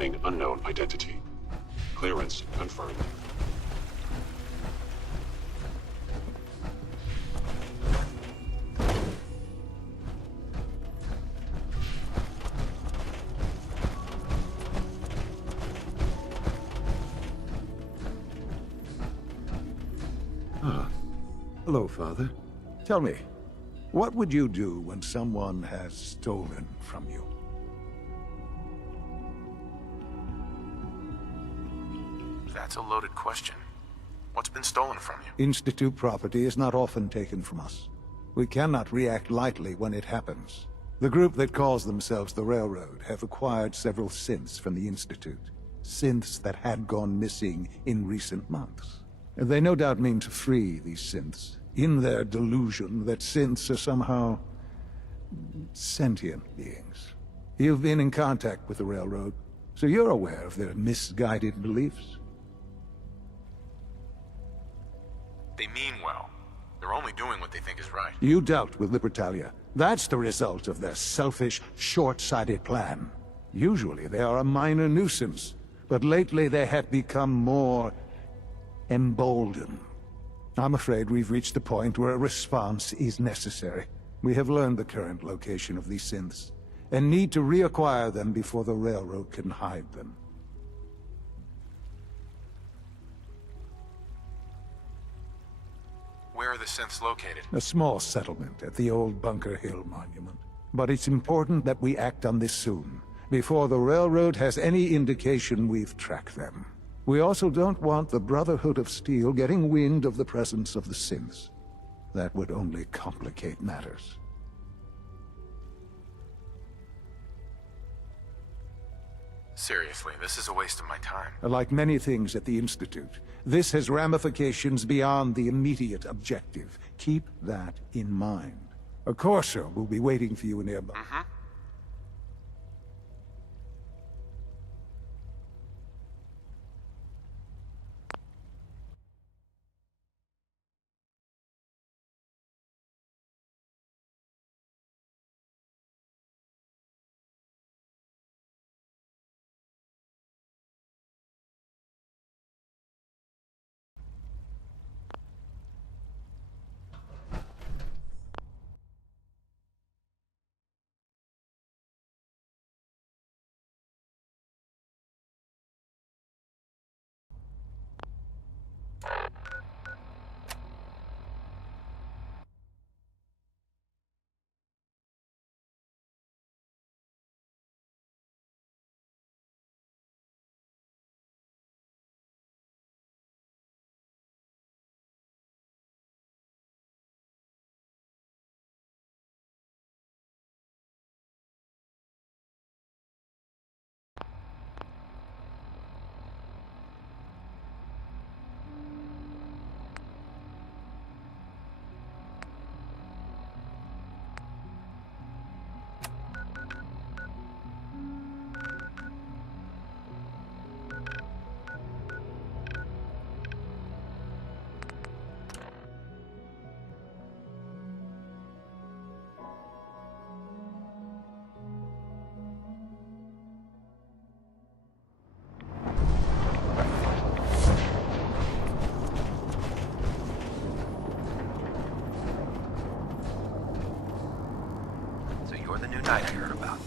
Scanning unknown identity. Clearance confirmed. Hello, Father. Tell me, what would you do when someone has stolen from you? That's a loaded question. What's been stolen from you? Institute property is not often taken from us. We cannot react lightly when it happens. The group that calls themselves the Railroad have acquired several synths from the Institute. Synths that had gone missing in recent months. They no doubt mean to free these synths, in their delusion that synths are somehow sentient beings. You've been in contact with the Railroad, so you're aware of their misguided beliefs. They mean well. They're only doing what they think is right. You dealt with Libertalia. That's the result of their selfish, short-sighted plan. Usually they are a minor nuisance, but lately they have become more emboldened. I'm afraid we've reached the point where a response is necessary. We have learned the current location of these synths, and need to reacquire them before the Railroad can hide them. Where are the synths located? A small settlement at the old Bunker Hill Monument. But it's important that we act on this soon, before the Railroad has any indication we've tracked them. We also don't want the Brotherhood of Steel getting wind of the presence of the synths. That would only complicate matters. Seriously, this is a waste of my time. Like many things at the Institute, this has ramifications beyond the immediate objective. Keep that in mind. A Corsair will be waiting for you nearby. You're the new knight I heard about.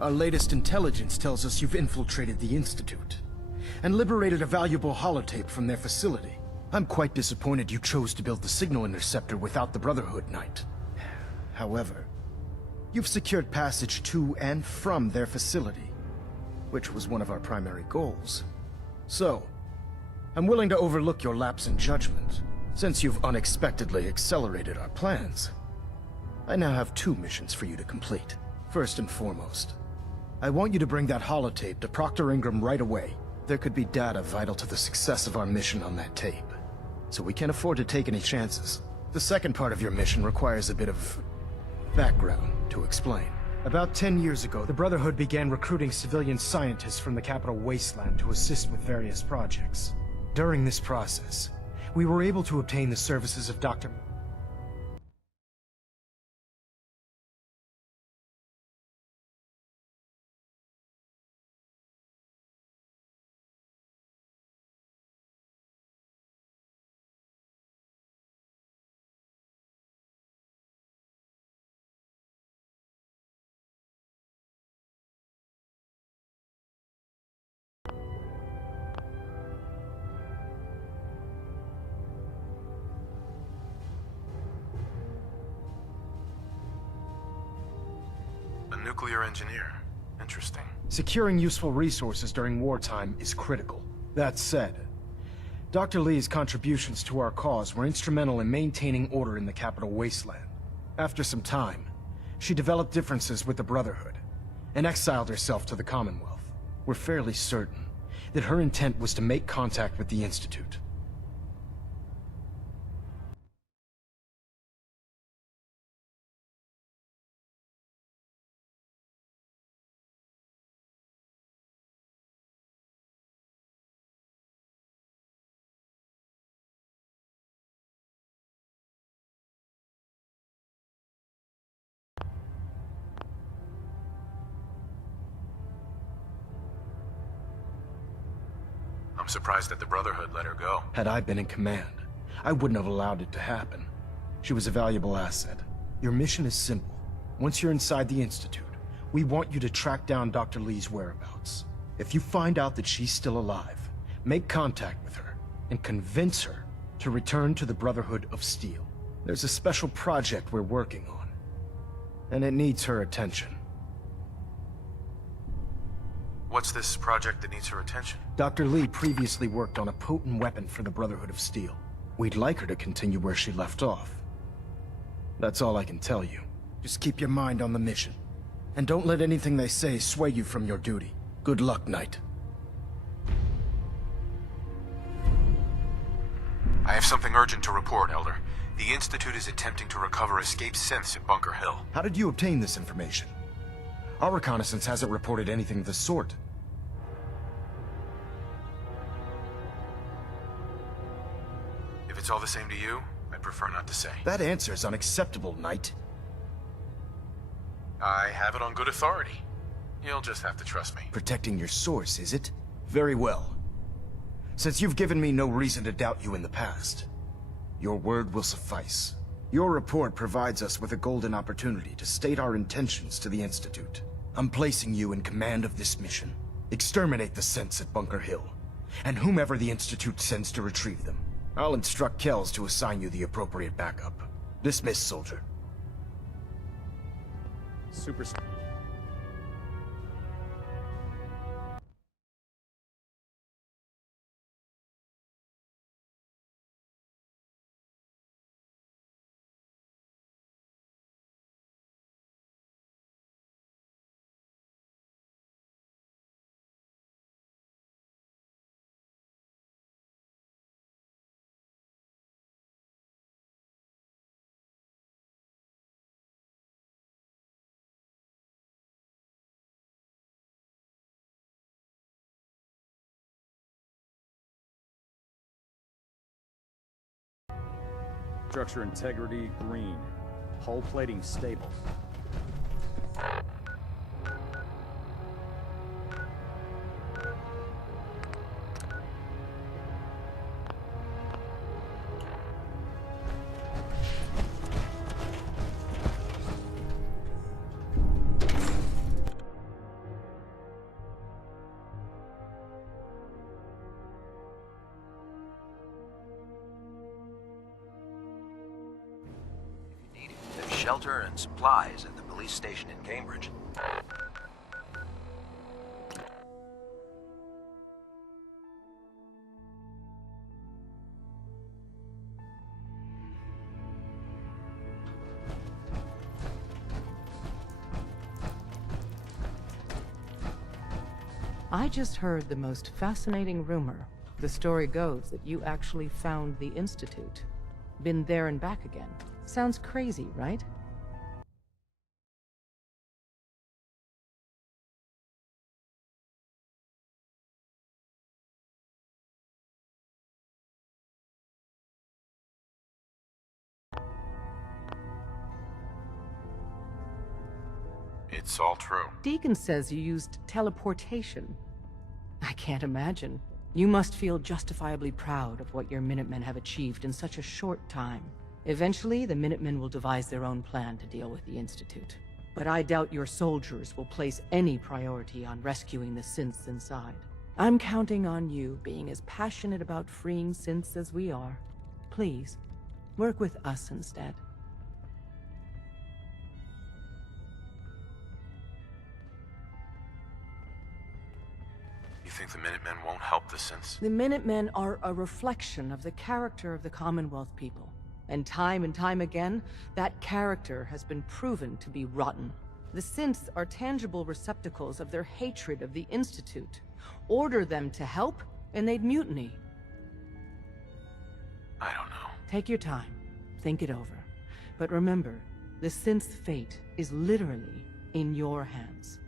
Our latest intelligence tells us you've infiltrated the Institute and liberated a valuable holotape from their facility. I'm quite disappointed you chose to build the signal interceptor without the Brotherhood Knight. However, you've secured passage to and from their facility, which was one of our primary goals. So, I'm willing to overlook your lapse in judgment, since you've unexpectedly accelerated our plans. I now have 2 missions for you to complete. First and foremost, I want you to bring that holotape to Proctor Ingram right away. There could be data vital to the success of our mission on that tape, so we can't afford to take any chances. The second part of your mission requires a bit of background to explain. About 10 years ago, the Brotherhood began recruiting civilian scientists from the capital wasteland to assist with various projects. During this process, we were able to obtain the services of Dr. A nuclear engineer. Interesting. Securing useful resources during wartime is critical. That said, Dr. Lee's contributions to our cause were instrumental in maintaining order in the capital wasteland. After some time, she developed differences with the Brotherhood and exiled herself to the Commonwealth. We're fairly certain that her intent was to make contact with the Institute. I'm surprised that the Brotherhood let her go. Had I been in command, I wouldn't have allowed it to happen. She was a valuable asset. Your mission is simple. Once you're inside the Institute, we want you to track down Dr. Lee's whereabouts. If you find out that she's still alive, make contact with her and convince her to return to the Brotherhood of Steel. There's a special project we're working on, and it needs her attention. What's this project that needs her attention? Dr. Lee previously worked on a potent weapon for the Brotherhood of Steel. We'd like her to continue where she left off. That's all I can tell you. Just keep your mind on the mission. And don't let anything they say sway you from your duty. Good luck, Knight. I have something urgent to report, Elder. The Institute is attempting to recover escaped synths at Bunker Hill. How did you obtain this information? Our reconnaissance hasn't reported anything of the sort. If it's all the same to you, I'd prefer not to say. That answer is unacceptable, Knight. I have it on good authority. You'll just have to trust me. Protecting your source, is it? Very well. Since you've given me no reason to doubt you in the past, your word will suffice. Your report provides us with a golden opportunity to state our intentions to the Institute. I'm placing you in command of this mission. Exterminate the synths at Bunker Hill, and whomever the Institute sends to retrieve them. I'll instruct Kells to assign you the appropriate backup. Dismissed, soldier. Super. Structure integrity green. Hull plating stable. Shelter and supplies at the police station in Cambridge. I just heard the most fascinating rumor. The story goes that you actually found the Institute. Been there and back again. Sounds crazy, right? It's all true. Deacon says you used teleportation. I can't imagine. You must feel justifiably proud of what your Minutemen have achieved in such a short time. Eventually, the Minutemen will devise their own plan to deal with the Institute. But I doubt your soldiers will place any priority on rescuing the synths inside. I'm counting on you being as passionate about freeing synths as we are. Please, work with us instead. You think the Minutemen won't help the synths? The Minutemen are a reflection of the character of the Commonwealth people. And time again, that character has been proven to be rotten. The synths are tangible receptacles of their hatred of the Institute. Order them to help, and they'd mutiny. I don't know. Take your time. Think it over. But remember, the synth's fate is literally in your hands.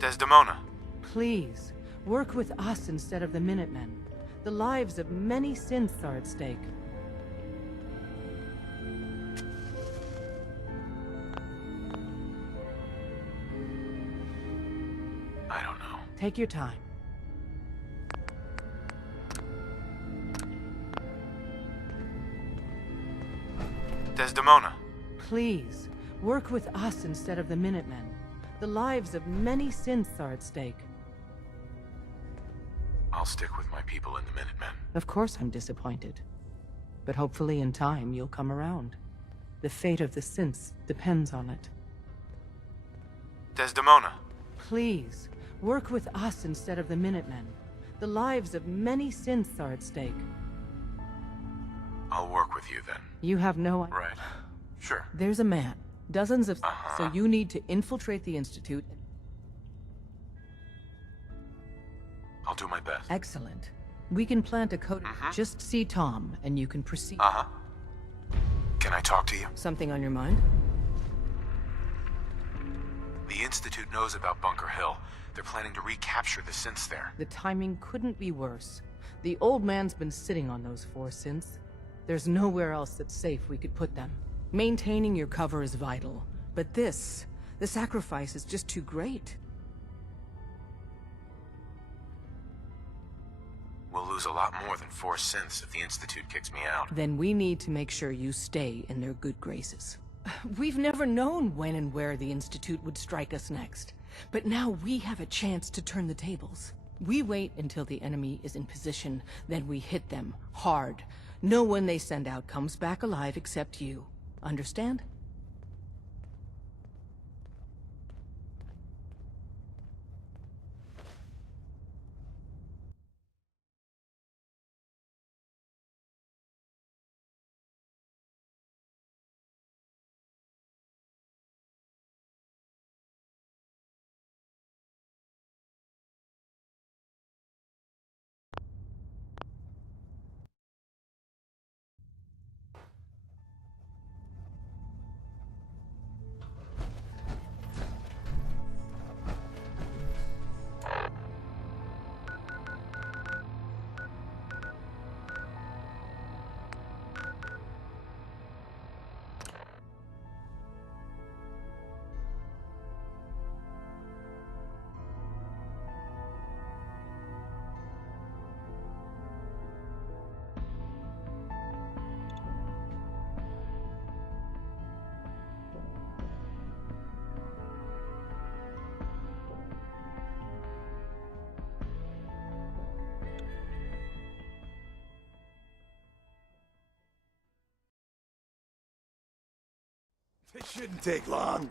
Desdemona. Please, work with us instead of the Minutemen. The lives of many synths are at stake. I don't know. Take your time. Desdemona. Please, work with us instead of the Minutemen. The lives of many synths are at stake. I'll stick with my people and the Minutemen. Of course I'm disappointed. But hopefully in time you'll come around. The fate of the synths depends on it. Desdemona. Please, work with us instead of the Minutemen. The lives of many synths are at stake. I'll work with you then. You have no... Right. Sure. There's a man. Dozens of... Uh-huh. So you need to infiltrate the Institute. I'll do my best. Excellent. We can plant a code... Just see Tom, and you can proceed. Uh-huh. Can I talk to you? Something on your mind? The Institute knows about Bunker Hill. They're planning to recapture the synths there. The timing couldn't be worse. The old man's been sitting on those 4 synths. There's nowhere else that's safe we could put them. Maintaining your cover is vital. But the sacrifice is just too great. We'll lose a lot more than 4 synths if the Institute kicks me out. Then we need to make sure you stay in their good graces. We've never known when and where the Institute would strike us next. But now we have a chance to turn the tables. We wait until the enemy is in position, then we hit them hard. No one they send out comes back alive except you. Understand? It shouldn't take long.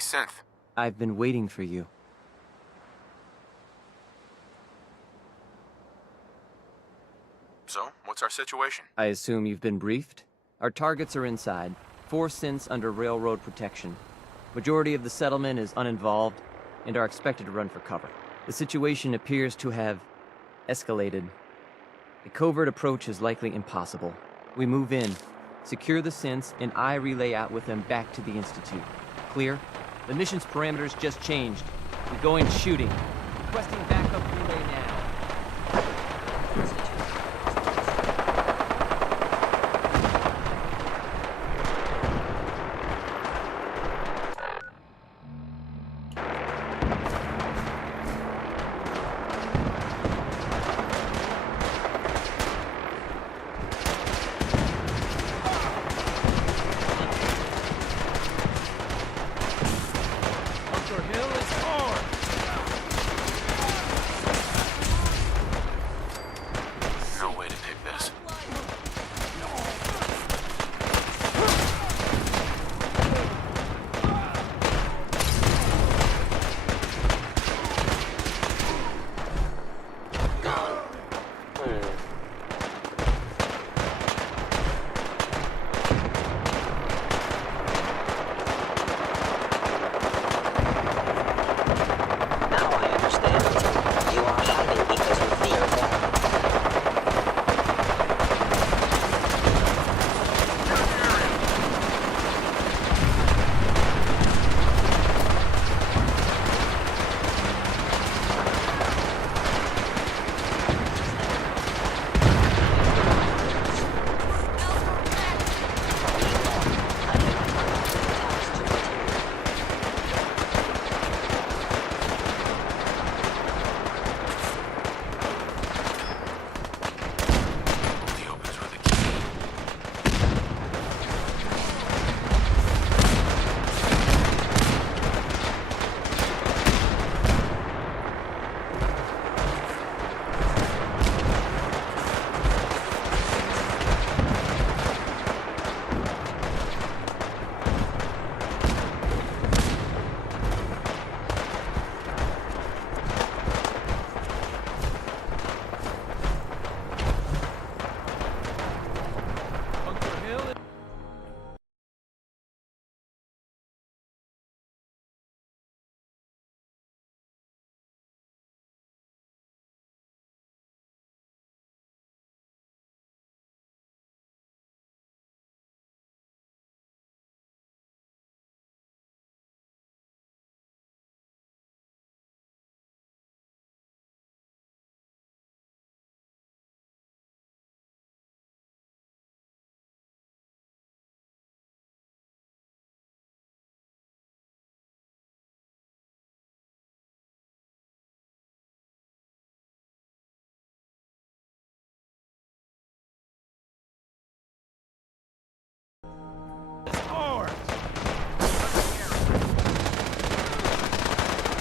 Synth. I've been waiting for you. So, what's our situation? I assume you've been briefed? Our targets are inside. 4 synths under railroad protection. Majority of the settlement is uninvolved and are expected to run for cover. The situation appears to have escalated. A covert approach is likely impossible. We move in, secure the synths, and I relay out with them back to the Institute. Clear? The mission's parameters just changed. We're going shooting. Requesting backup relay now. No way to pick this. Now I understand. You are hiding because you fear death. The opens with a key.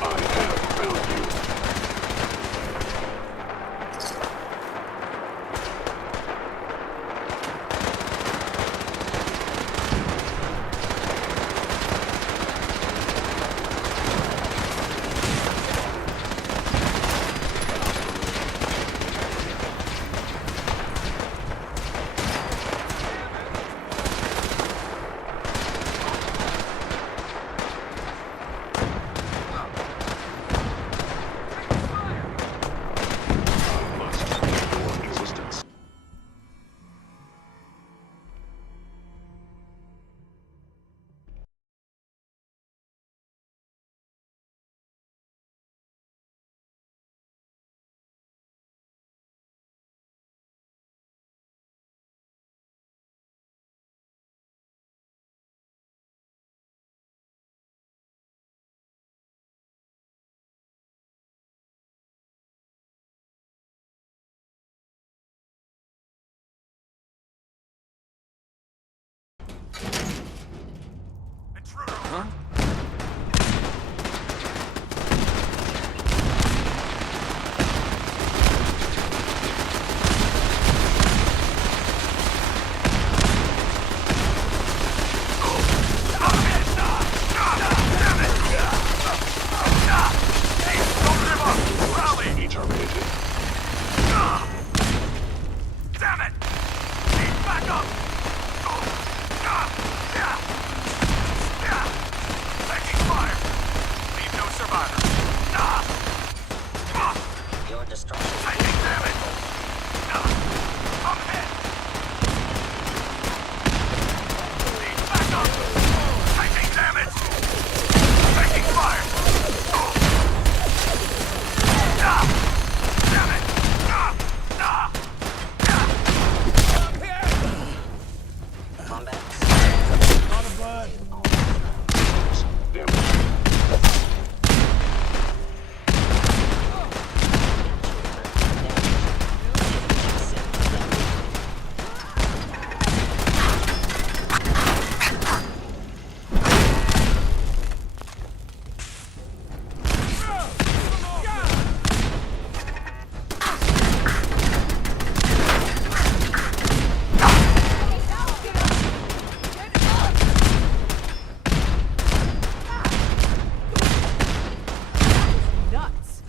I have found you. I must end your existence. Damn it! Taking fire! Leave no survivors. Your destruction. Taking damage! I'm hit! Need backup! Taking damage! Taking fire! Damn it! Combat. Nuts!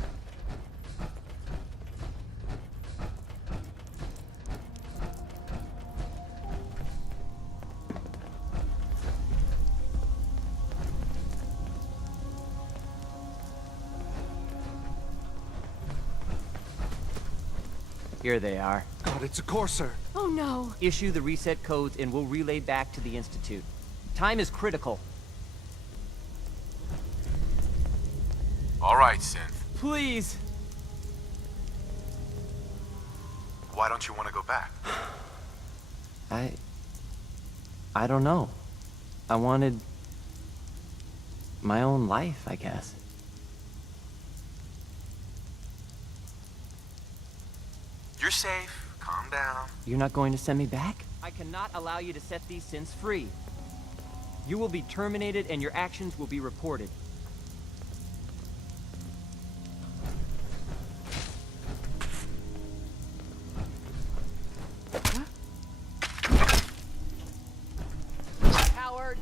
Here they are. God, it's a Corsair. Oh no! Issue the reset codes and we'll relay back to the Institute. Time is critical. All right, Synth. Please! Why don't you want to go back? I don't know. I wanted my own life, I guess. You're safe. Calm down. You're not going to send me back? I cannot allow you to set these synths free. You will be terminated and your actions will be reported. Howard!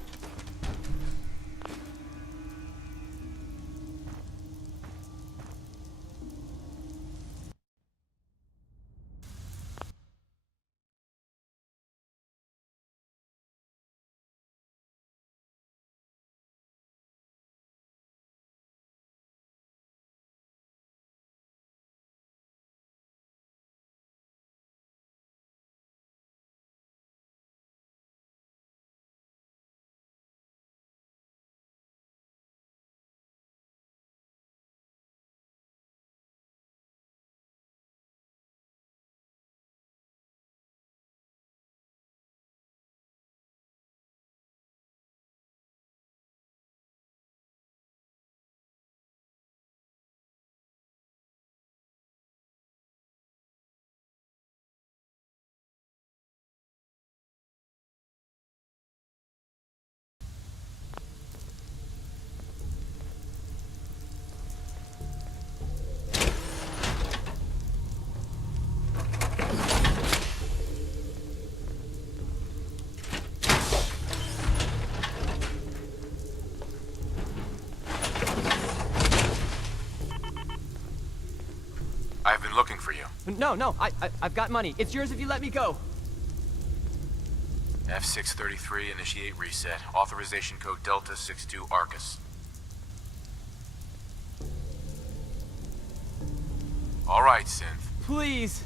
I've been looking for you. No, I've got money. It's yours if you let me go. F633, initiate reset. Authorization code Delta 62 Arcus. All right, Synth. Please!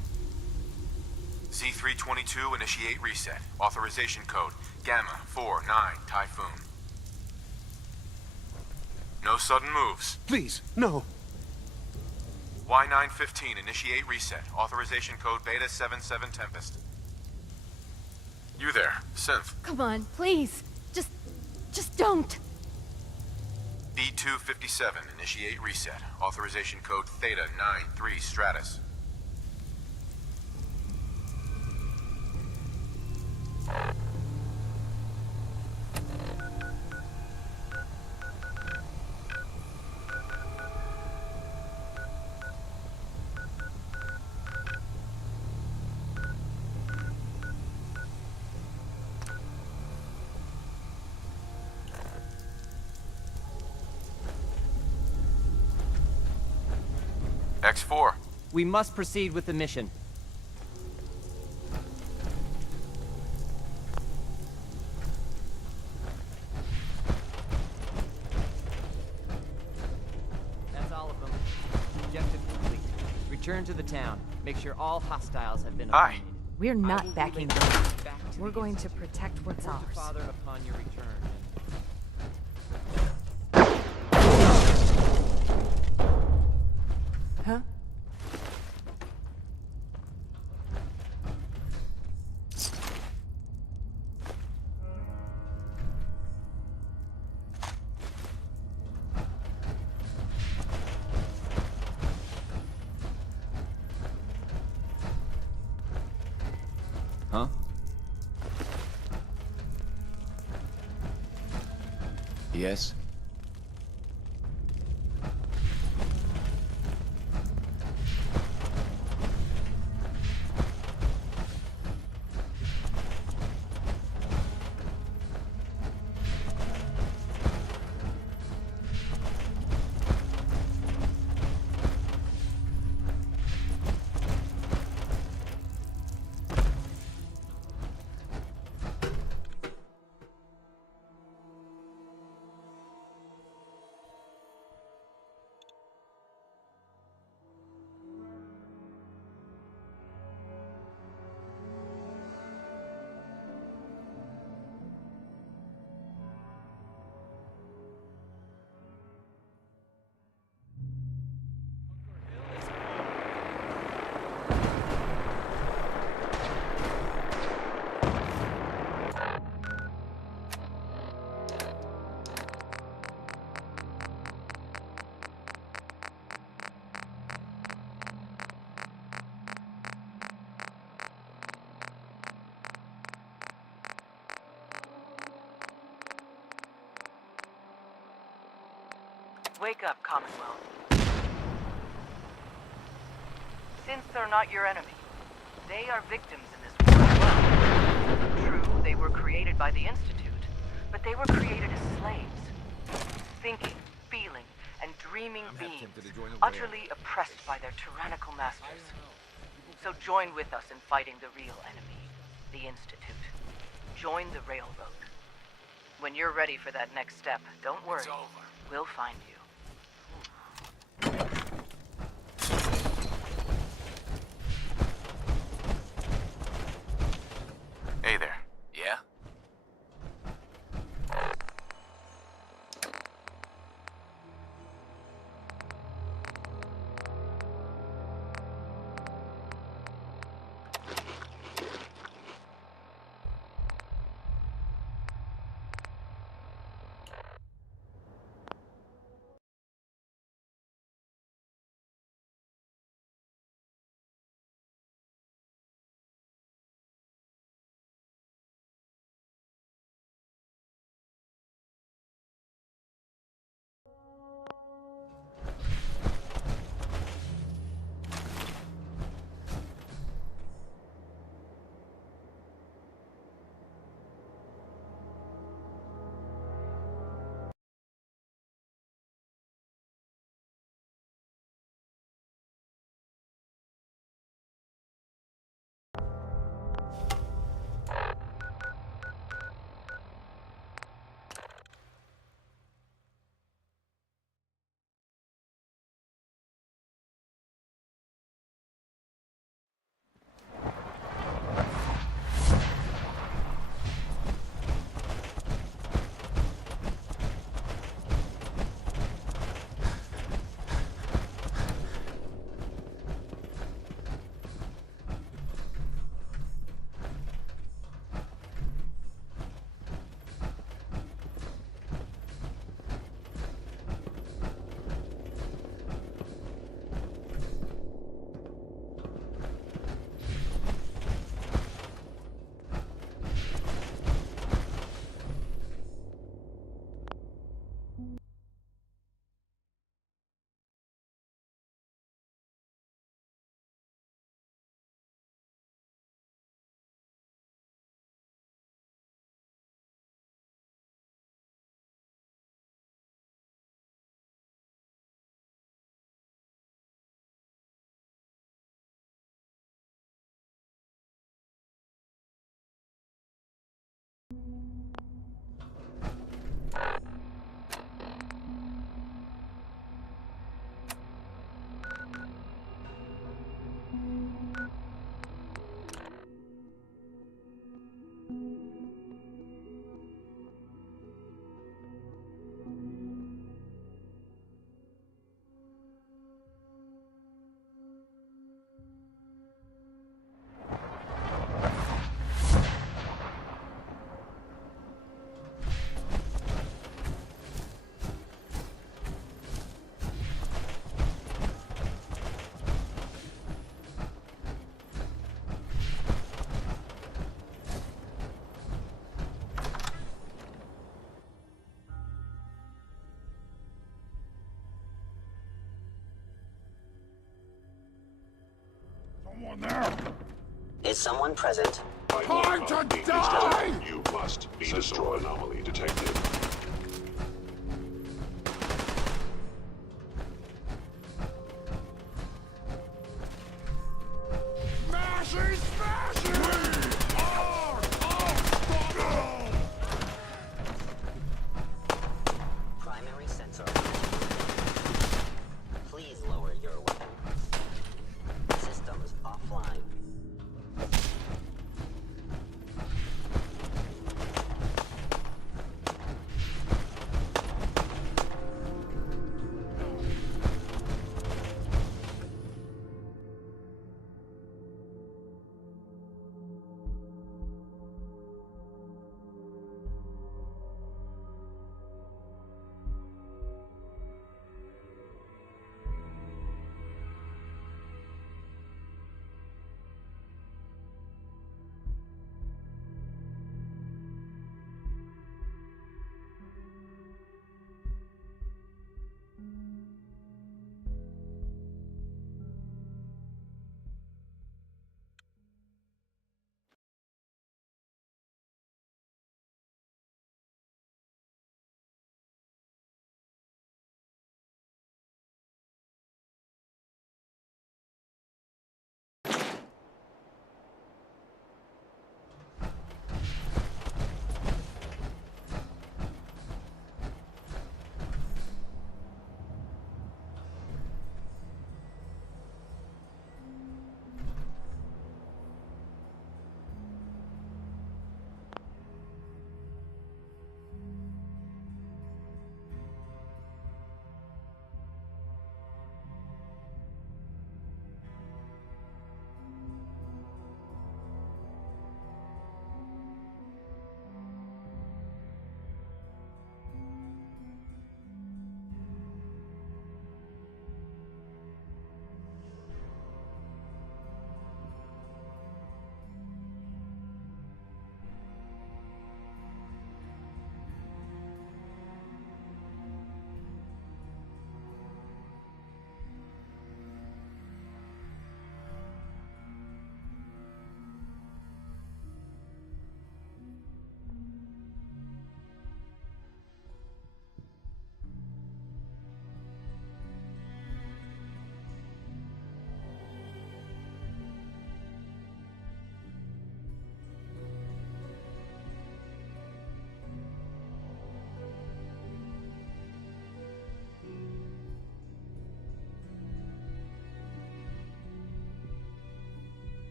Z322, initiate reset. Authorization code Gamma 49 Typhoon. No sudden moves. Please, no. Y915, initiate reset. Authorization code Beta 77 Tempest. You there, Synth. Come on, please. Just don't. B257, initiate reset. Authorization code Theta 93 Stratus. X4. We must proceed with the mission. Return to the town. Make sure all hostiles have been Hi. eliminated. We're I will not relay backing the down. message back to We're the going to Institute. protect what's Report to ours. Father upon your return. Huh? Huh? Yes? Wake up, Commonwealth. Since they're not your enemy, they are victims in this war as well. True, they were created by the Institute, but they were created as slaves. Thinking, feeling, and dreaming beings, utterly oppressed by their tyrannical masters. So join with us in fighting the real enemy, the Institute. Join the Railroad. When you're ready for that next step, don't worry. We'll find you. Hey there. Yeah? Is someone present? Time to die! You must be destroyed. Anomaly detected. Smashing, smashing! Primary sensor. Please lower your weapon. Systems offline.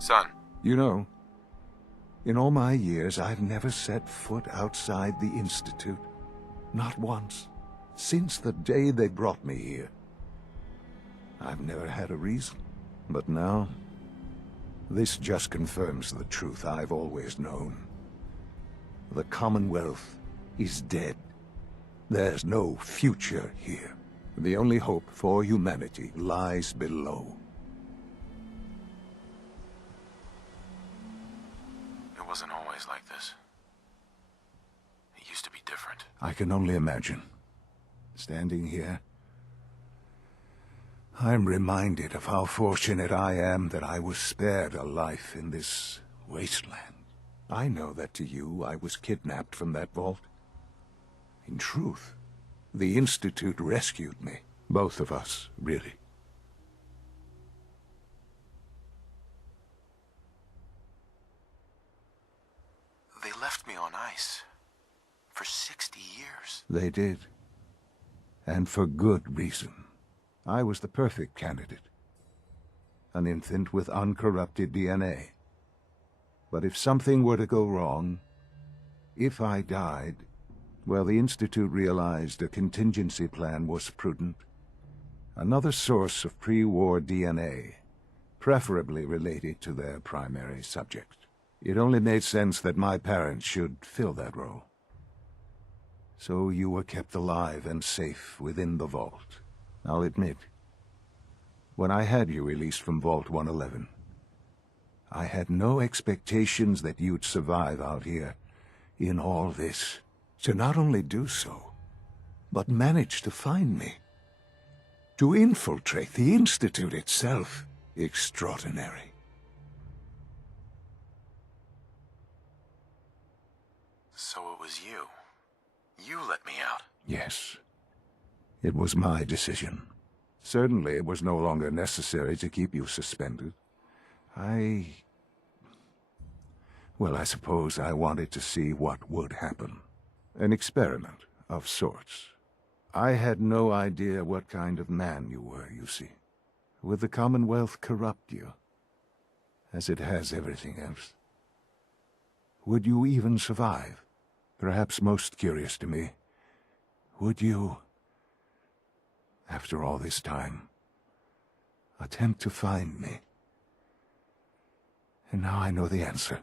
Son. You know, in all my years, I've never set foot outside the Institute. Not once. Since the day they brought me here. I've never had a reason. But now, this just confirms the truth I've always known. The Commonwealth is dead. There's no future here. The only hope for humanity lies below. It wasn't always like this. It used to be different. I can only imagine. Standing here, I'm reminded of how fortunate I am that I was spared a life in this wasteland. I know that to you, I was kidnapped from that vault. In truth, the Institute rescued me. Both of us, really. They left me on ice. For 60 years. They did. And for good reason. I was the perfect candidate. An infant with uncorrupted DNA. But if something were to go wrong, if I died, well, the Institute realized a contingency plan was prudent. Another source of pre-war DNA, preferably related to their primary subject. It only made sense that my parents should fill that role. So you were kept alive and safe within the vault. I'll admit, when I had you released from Vault 111, I had no expectations that you'd survive out here in all this. To not only do so, but manage to find me. To infiltrate the Institute itself. Extraordinary. So it was you. You let me out. Yes. It was my decision. Certainly it was no longer necessary to keep you suspended. Well, I suppose I wanted to see what would happen. An experiment of sorts. I had no idea what kind of man you were, you see. Would the Commonwealth corrupt you, as it has everything else? Would you even survive? Perhaps most curious to me, would you, after all this time, attempt to find me? And now I know the answer.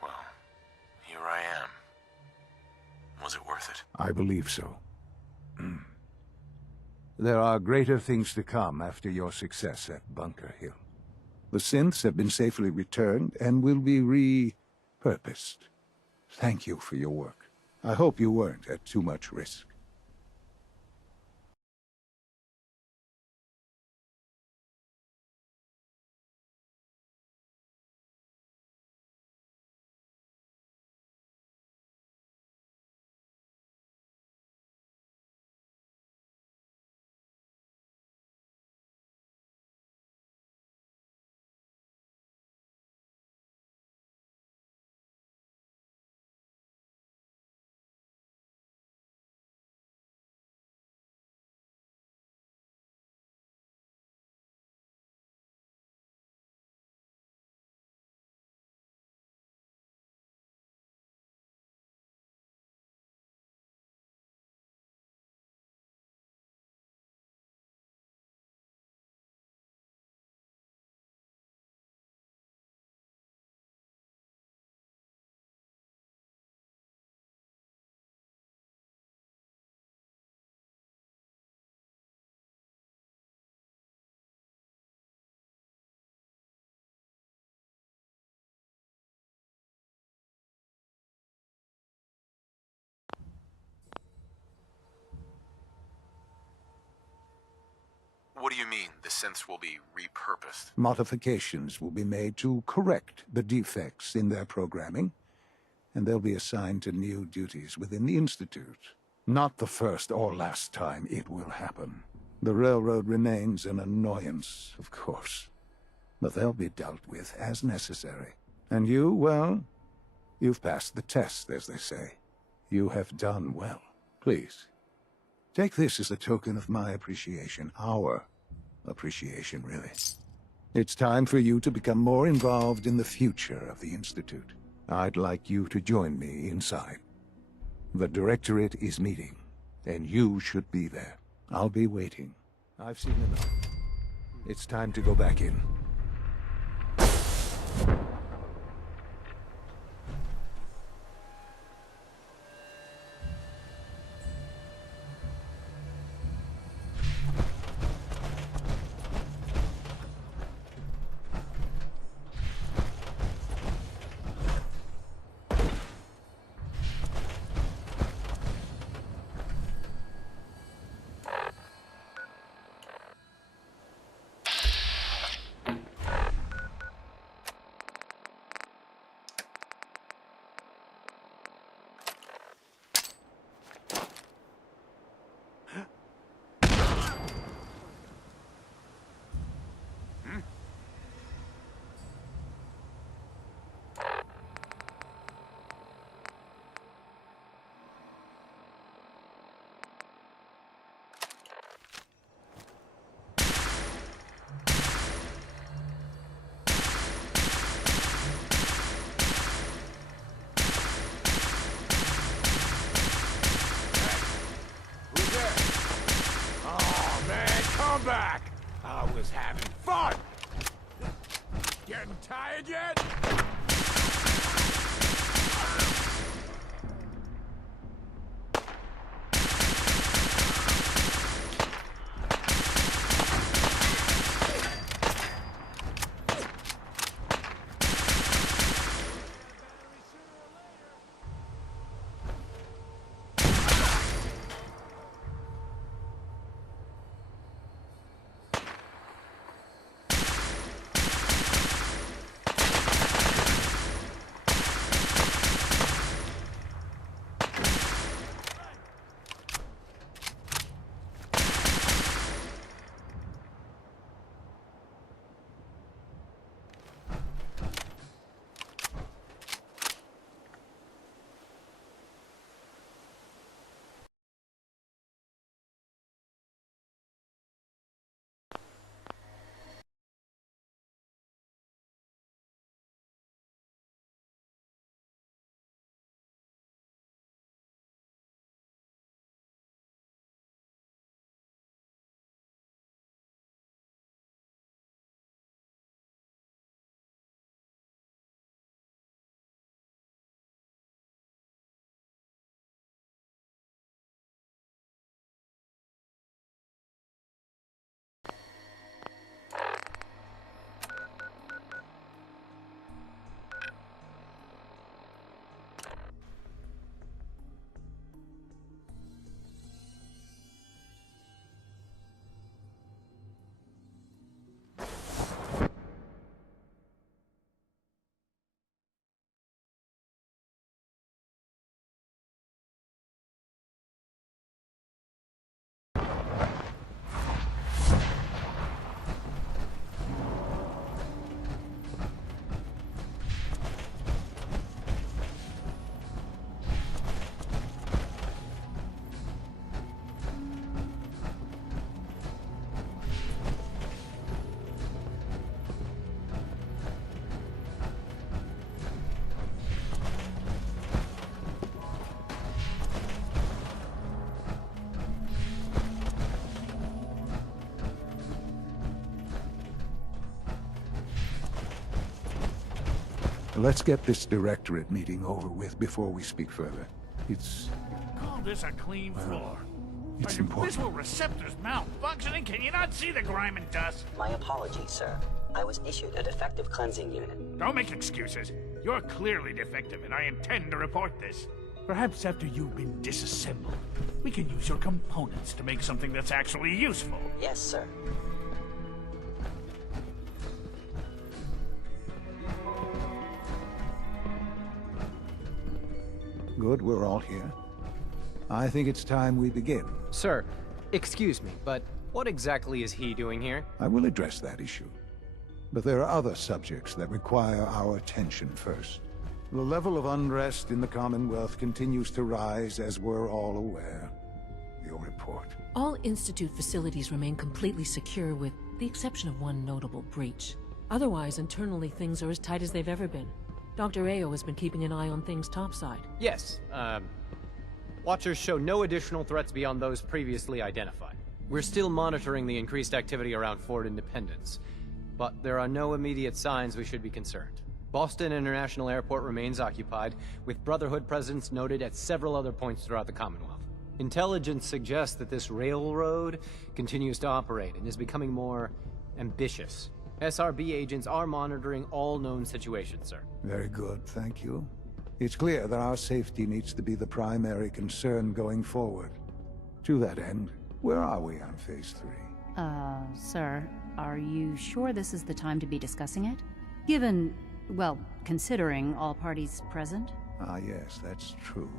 Well, here I am. Was it worth it? I believe so. There are greater things to come after your success at Bunker Hill. The synths have been safely returned and will be repurposed. Thank you for your work. I hope you weren't at too much risk. What do you mean, the synths will be repurposed? Modifications will be made to correct the defects in their programming, and they'll be assigned to new duties within the Institute. Not the first or last time it will happen. The Railroad remains an annoyance, of course, but they'll be dealt with as necessary. And you, well, you've passed the test, as they say. You have done well. Please, Take this as a token of my appreciation. Our appreciation, really. It's time for you to become more involved in the future of the Institute. I'd like you to join me inside. The Directorate is meeting, and you should be there. I'll be waiting. I've seen enough. It's time to go back in. Back! I was having fun! Getting tired yet? Let's get this Directorate meeting over with before we speak further. It's... Call this a clean floor. It's Are your important. visual receptors malfunctioning? Can you not see the grime and dust? My apologies, sir. I was issued a defective cleansing unit. Don't make excuses. You're clearly defective, and I intend to report this. Perhaps after you've been disassembled, we can use your components to make something that's actually useful. Yes, sir. Good, we're all here. I think it's time we begin. Sir, excuse me, but what exactly is he doing here? I will address that issue. But there are other subjects that require our attention first. The level of unrest in the Commonwealth continues to rise, as we're all aware. your report. All Institute facilities remain completely secure with the exception of one notable breach. Otherwise, internally, things are as tight as they've ever been. Dr. Ayo has been keeping an eye on things topside. Yes, Watchers show no additional threats beyond those previously identified. We're still monitoring the increased activity around Fort Independence, but there are no immediate signs we should be concerned. Boston International Airport remains occupied, with Brotherhood presence noted at several other points throughout the Commonwealth. Intelligence suggests that this railroad continues to operate and is becoming more ambitious. SRB agents are monitoring all known situations, sir. Very good, thank you. It's clear that our safety needs to be the primary concern going forward. To that end, where are we on Phase 3? Sir, are you sure this is the time to be discussing it? Given, well, considering all parties present? Ah, yes, that's true.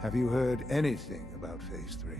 Have you heard anything about Phase 3?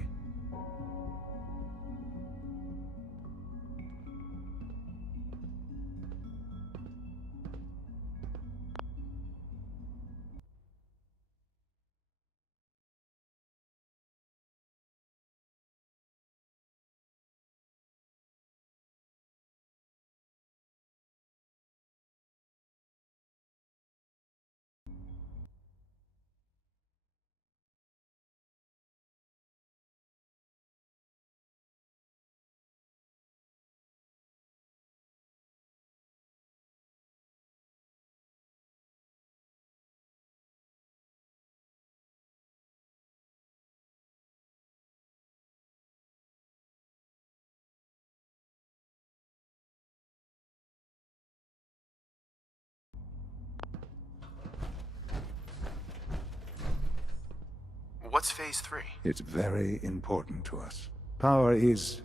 What's Phase 3? It's very important to us. Power is,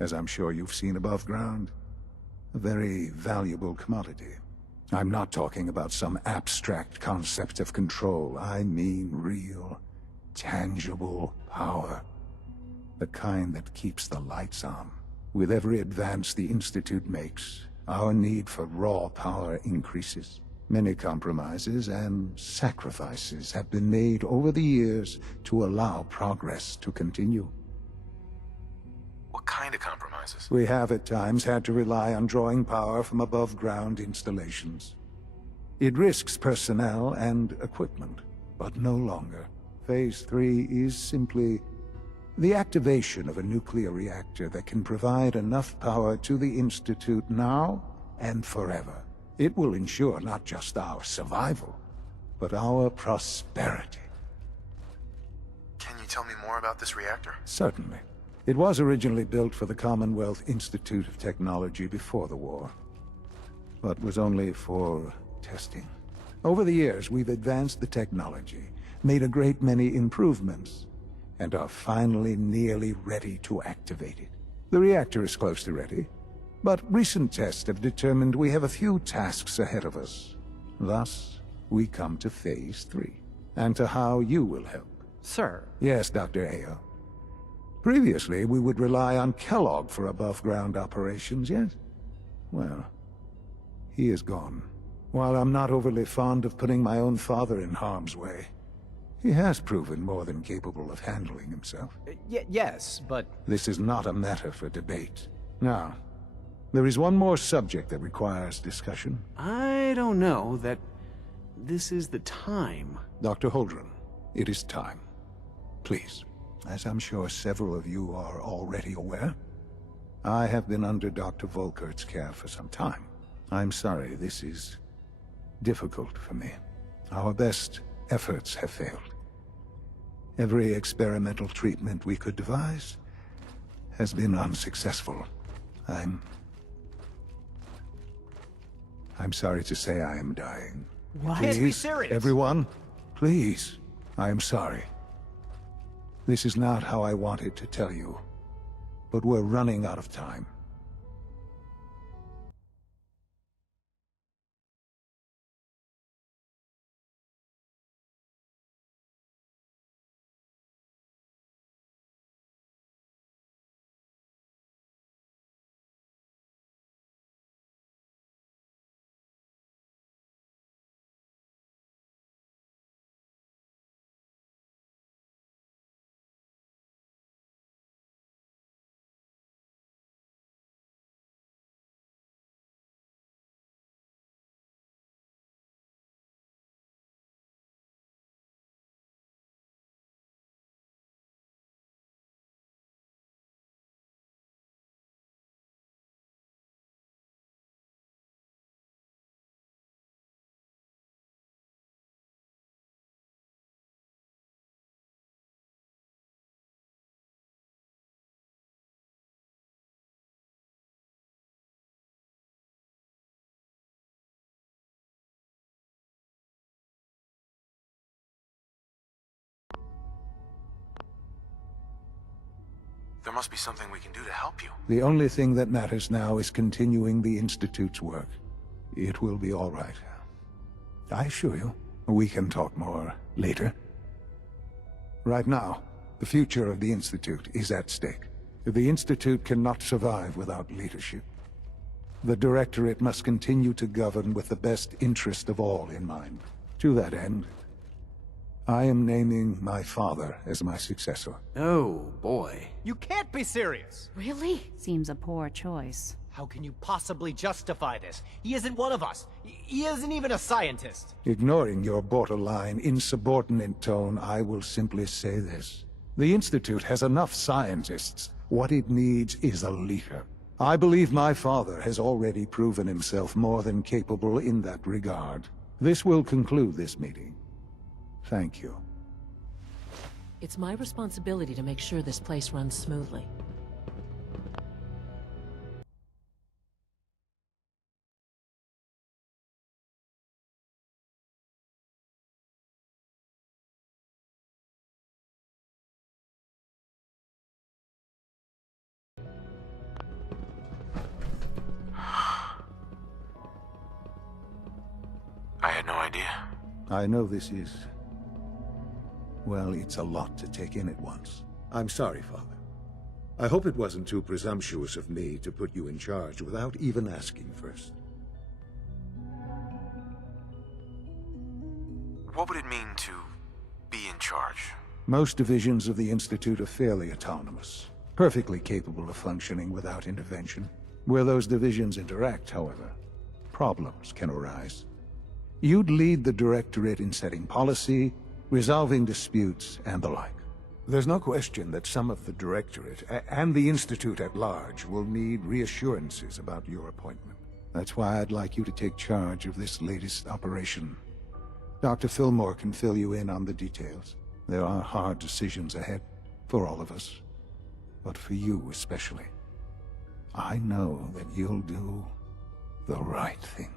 as I'm sure you've seen above ground, a very valuable commodity. I'm not talking about some abstract concept of control. I mean real, tangible power. The kind that keeps the lights on. With every advance the Institute makes, our need for raw power increases. Many compromises and sacrifices have been made over the years to allow progress to continue. What kind of compromises? We have at times had to rely on drawing power from above-ground installations. It risks personnel and equipment, but no longer. Phase 3 is simply the activation of a nuclear reactor that can provide enough power to the Institute now and forever. It will ensure not just our survival, but our prosperity. Can you tell me more about this reactor? Certainly. It was originally built for the Commonwealth Institute of Technology before the war, but was only for testing. Over the years, we've advanced the technology, made a great many improvements, and are finally nearly ready to activate it. The reactor is close to ready, but recent tests have determined we have a few tasks ahead of us. Thus, we come to Phase 3, and to how you will help. Sir? Yes, Dr. Ayo. Previously, we would rely on Kellogg for above-ground operations, yes? Well, he is gone. While I'm not overly fond of putting my own father in harm's way, he has proven more than capable of handling himself. Yes, but... This is not a matter for debate. Now, there is one more subject that requires discussion. I don't know that this is the time. Dr. Holdren, it is time. Please, as I'm sure several of you are already aware, I have been under Dr. Volkert's care for some time. I'm sorry, this is difficult for me. Our best efforts have failed. Every experimental treatment we could devise has been unsuccessful. I'm sorry to say I am dying. What? Please, be Please, serious. everyone, please, I am sorry. This is not how I wanted to tell you, but we're running out of time. There must be something we can do to help you. The only thing that matters now is continuing the Institute's work. It will be all right. I assure you, we can talk more later. Right now, the future of the Institute is at stake. The Institute cannot survive without leadership. The Directorate must continue to govern with the best interest of all in mind. To that end, I am naming my father as my successor. Oh, boy. You can't be serious! Really? Seems a poor choice. How can you possibly justify this? He isn't one of us. He isn't even a scientist. Ignoring your borderline, insubordinate tone, I will simply say this. The Institute has enough scientists. What it needs is a leader. I believe my father has already proven himself more than capable in that regard. This will conclude this meeting. Thank you. It's my responsibility to make sure this place runs smoothly. I had no idea. I know this is... well, it's a lot to take in at once. I'm sorry, Father. I hope it wasn't too presumptuous of me to put you in charge without even asking first. What would it mean to be in charge? Most divisions of the Institute are fairly autonomous, perfectly capable of functioning without intervention. Where those divisions interact, however, problems can arise. You'd lead the Directorate in setting policy, resolving disputes, and the like. There's no question that some of the Directorate, and the Institute at large, will need reassurances about your appointment. That's why I'd like you to take charge of this latest operation. Dr. Fillmore can fill you in on the details. There are hard decisions ahead, for all of us. But for you especially. I know that you'll do the right thing.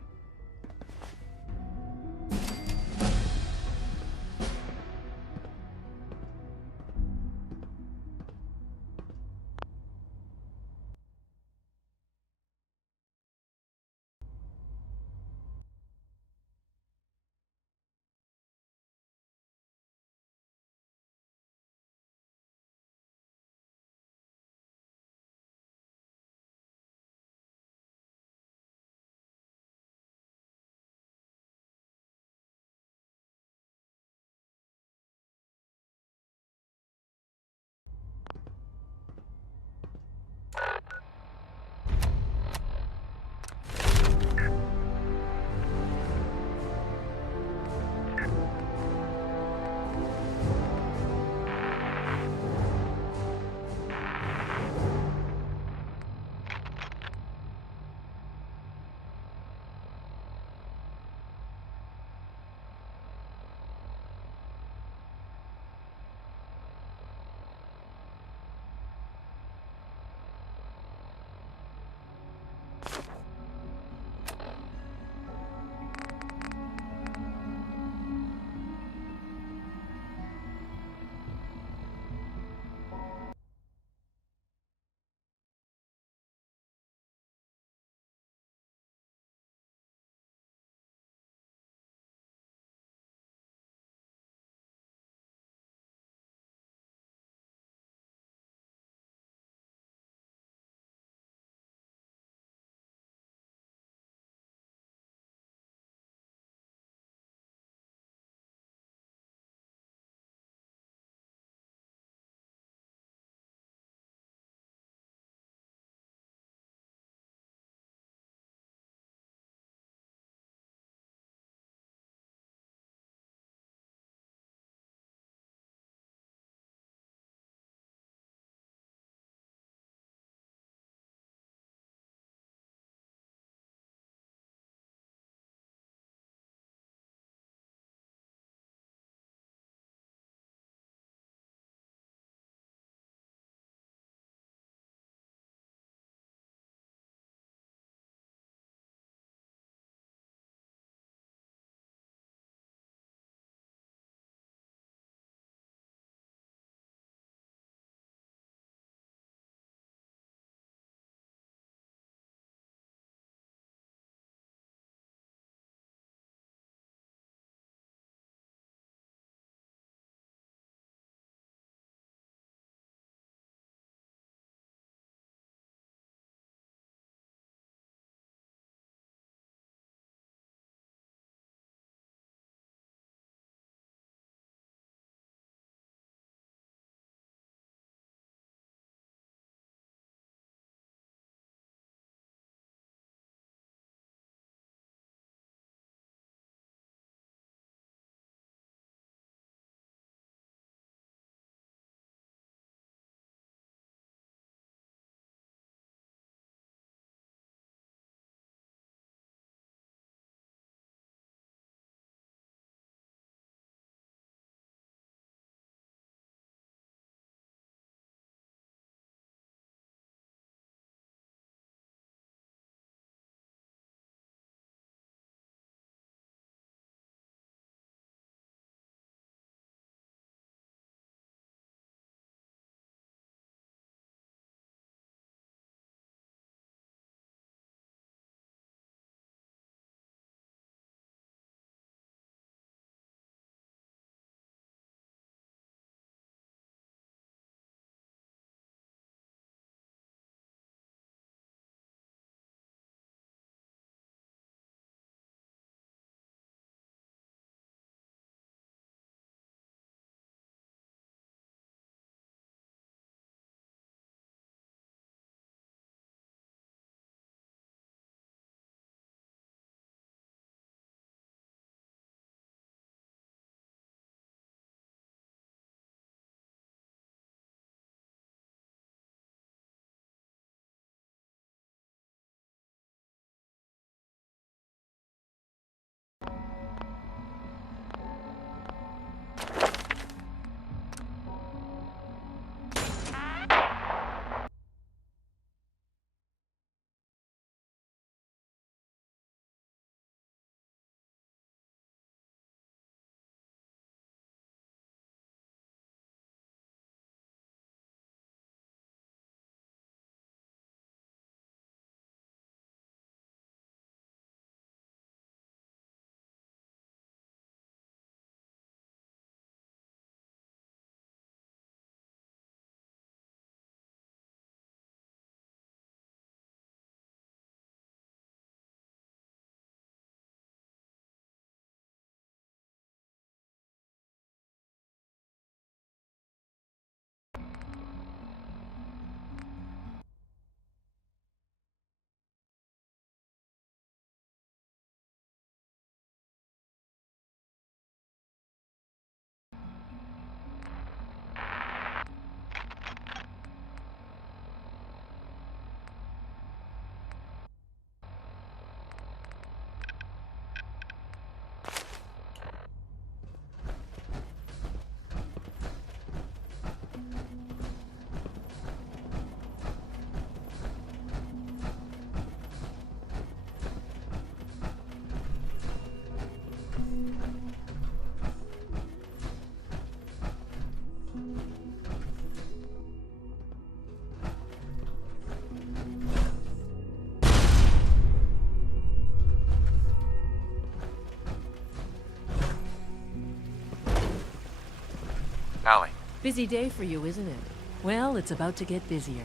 Busy day for you, isn't it? Well, it's about to get busier.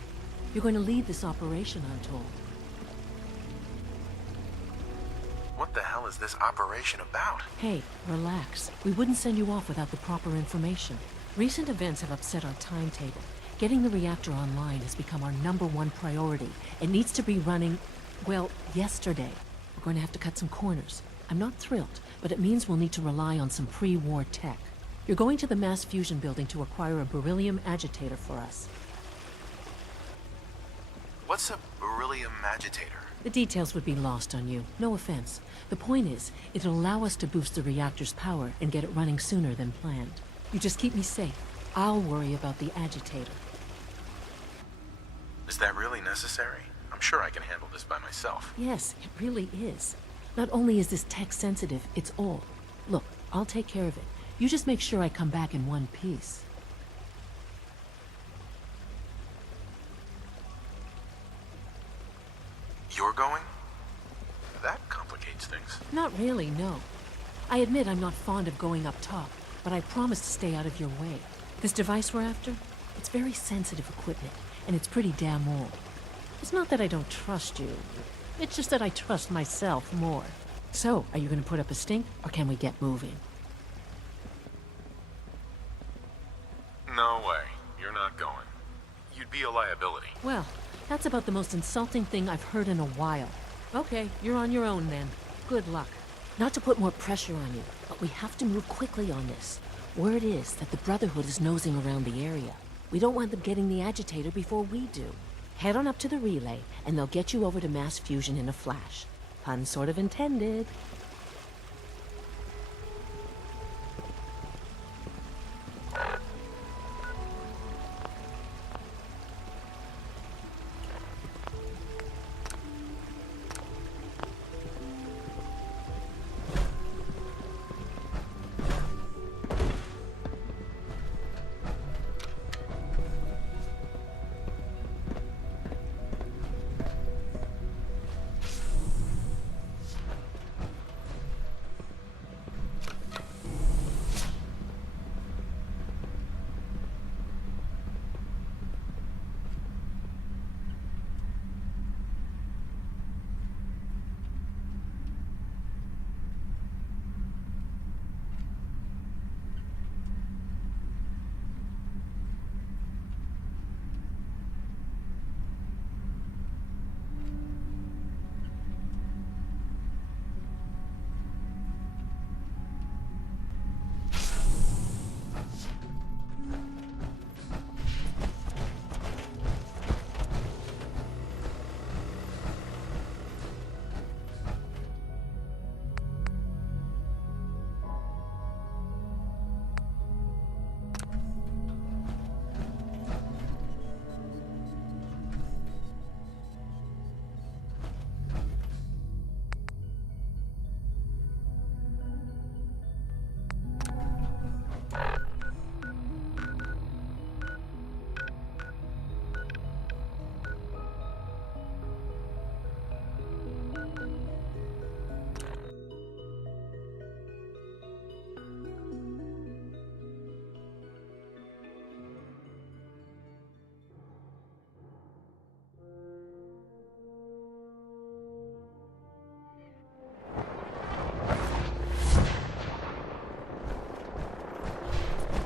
You're going to lead this operation, I'm told. What the hell is this operation about? Hey, relax. We wouldn't send you off without the proper information. Recent events have upset our timetable. Getting the reactor online has become our #1 priority. It needs to be running, well, yesterday. We're going to have to cut some corners. I'm not thrilled, but it means we'll need to rely on some pre-war tech. You're going to the mass fusion building to acquire a beryllium agitator for us. What's a beryllium agitator? The details would be lost on you. No offense. The point is, it'll allow us to boost the reactor's power and get it running sooner than planned. You just keep me safe. I'll worry about the agitator. Is that really necessary? I'm sure I can handle this by myself. Yes, it really is. Not only is this tech sensitive, it's all. Look, I'll take care of it. You just make sure I come back in one piece. You're going? That complicates things. Not really, no. I admit I'm not fond of going up top, but I promise to stay out of your way. This device we're after, it's very sensitive equipment, and it's pretty damn old. It's not that I don't trust you. It's just that I trust myself more. So, are you going to put up a stink, or can we get moving? No way. You're not going. You'd be a liability. Well, that's about the most insulting thing I've heard in a while. Okay, you're on your own then. Good luck. Not to put more pressure on you, but we have to move quickly on this. Word is that the Brotherhood is nosing around the area. We don't want them getting the agitator before we do. Head on up to the relay, and they'll get you over to mass fusion in a flash. Pun sort of intended.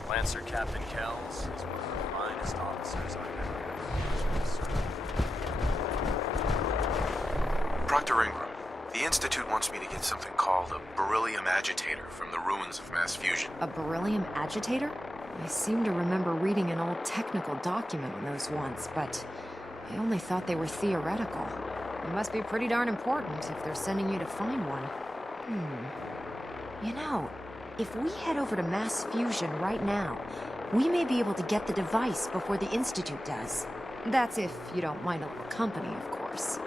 Lancer Captain Kells is one of the finest officers I've ever had. Proctor Ingram, the Institute wants me to get something called a beryllium agitator from the ruins of mass fusion. A beryllium agitator? I seem to remember reading an old technical document on those once, but I only thought they were theoretical. It must be pretty darn important if they're sending you to find one. You know, if we head over to mass fusion right now, we may be able to get the device before the Institute does. That's if you don't mind a little company, of course.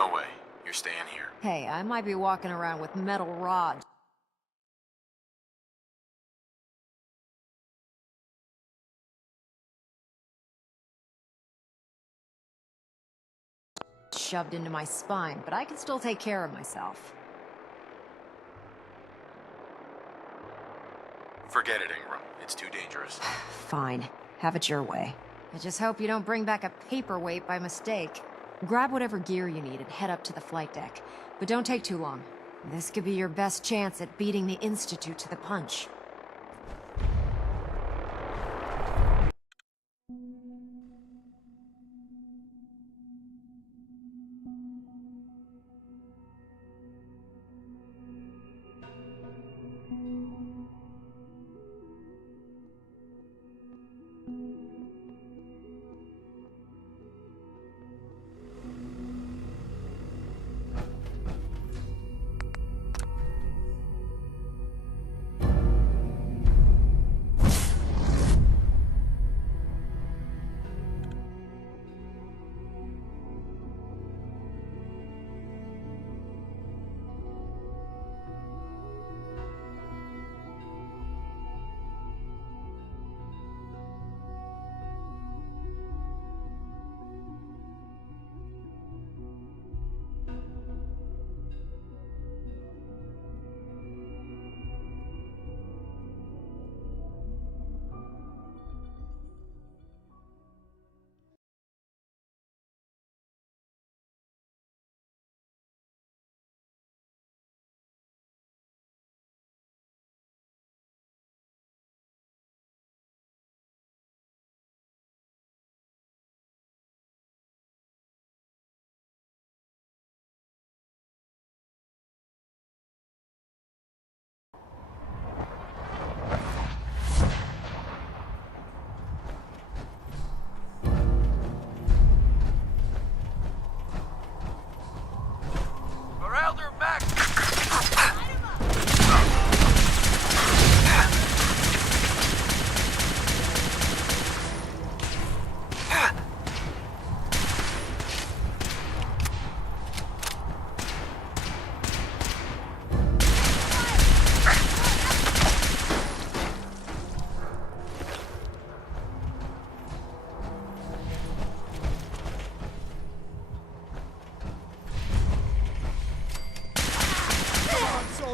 No way. You're staying here. Hey, I might be walking around with metal rods shoved into my spine, but I can still take care of myself. Forget it, Ingram. It's too dangerous. Fine. Have it your way. I just hope you don't bring back a paperweight by mistake. Grab whatever gear you need and head up to the flight deck. But don't take too long. This could be your best chance at beating the Institute to the punch.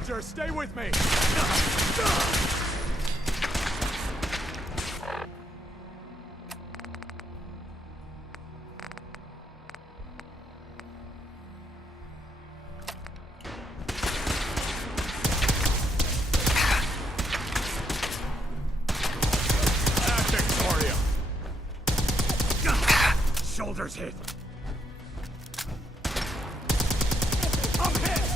Soldier, stay with me! Victoria! Shoulders hit! I'm hit!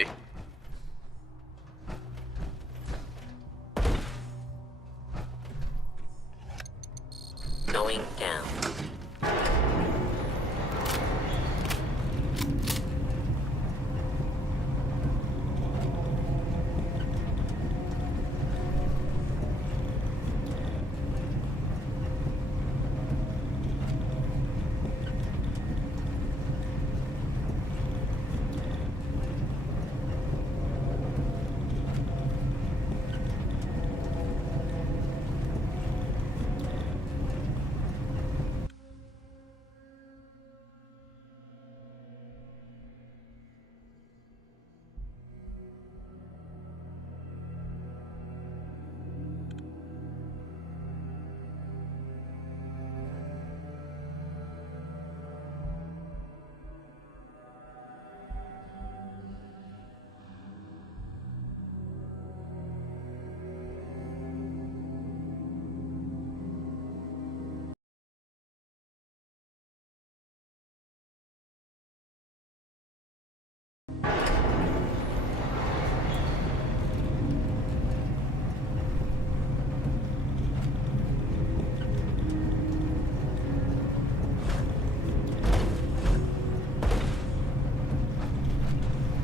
Ready? Going down.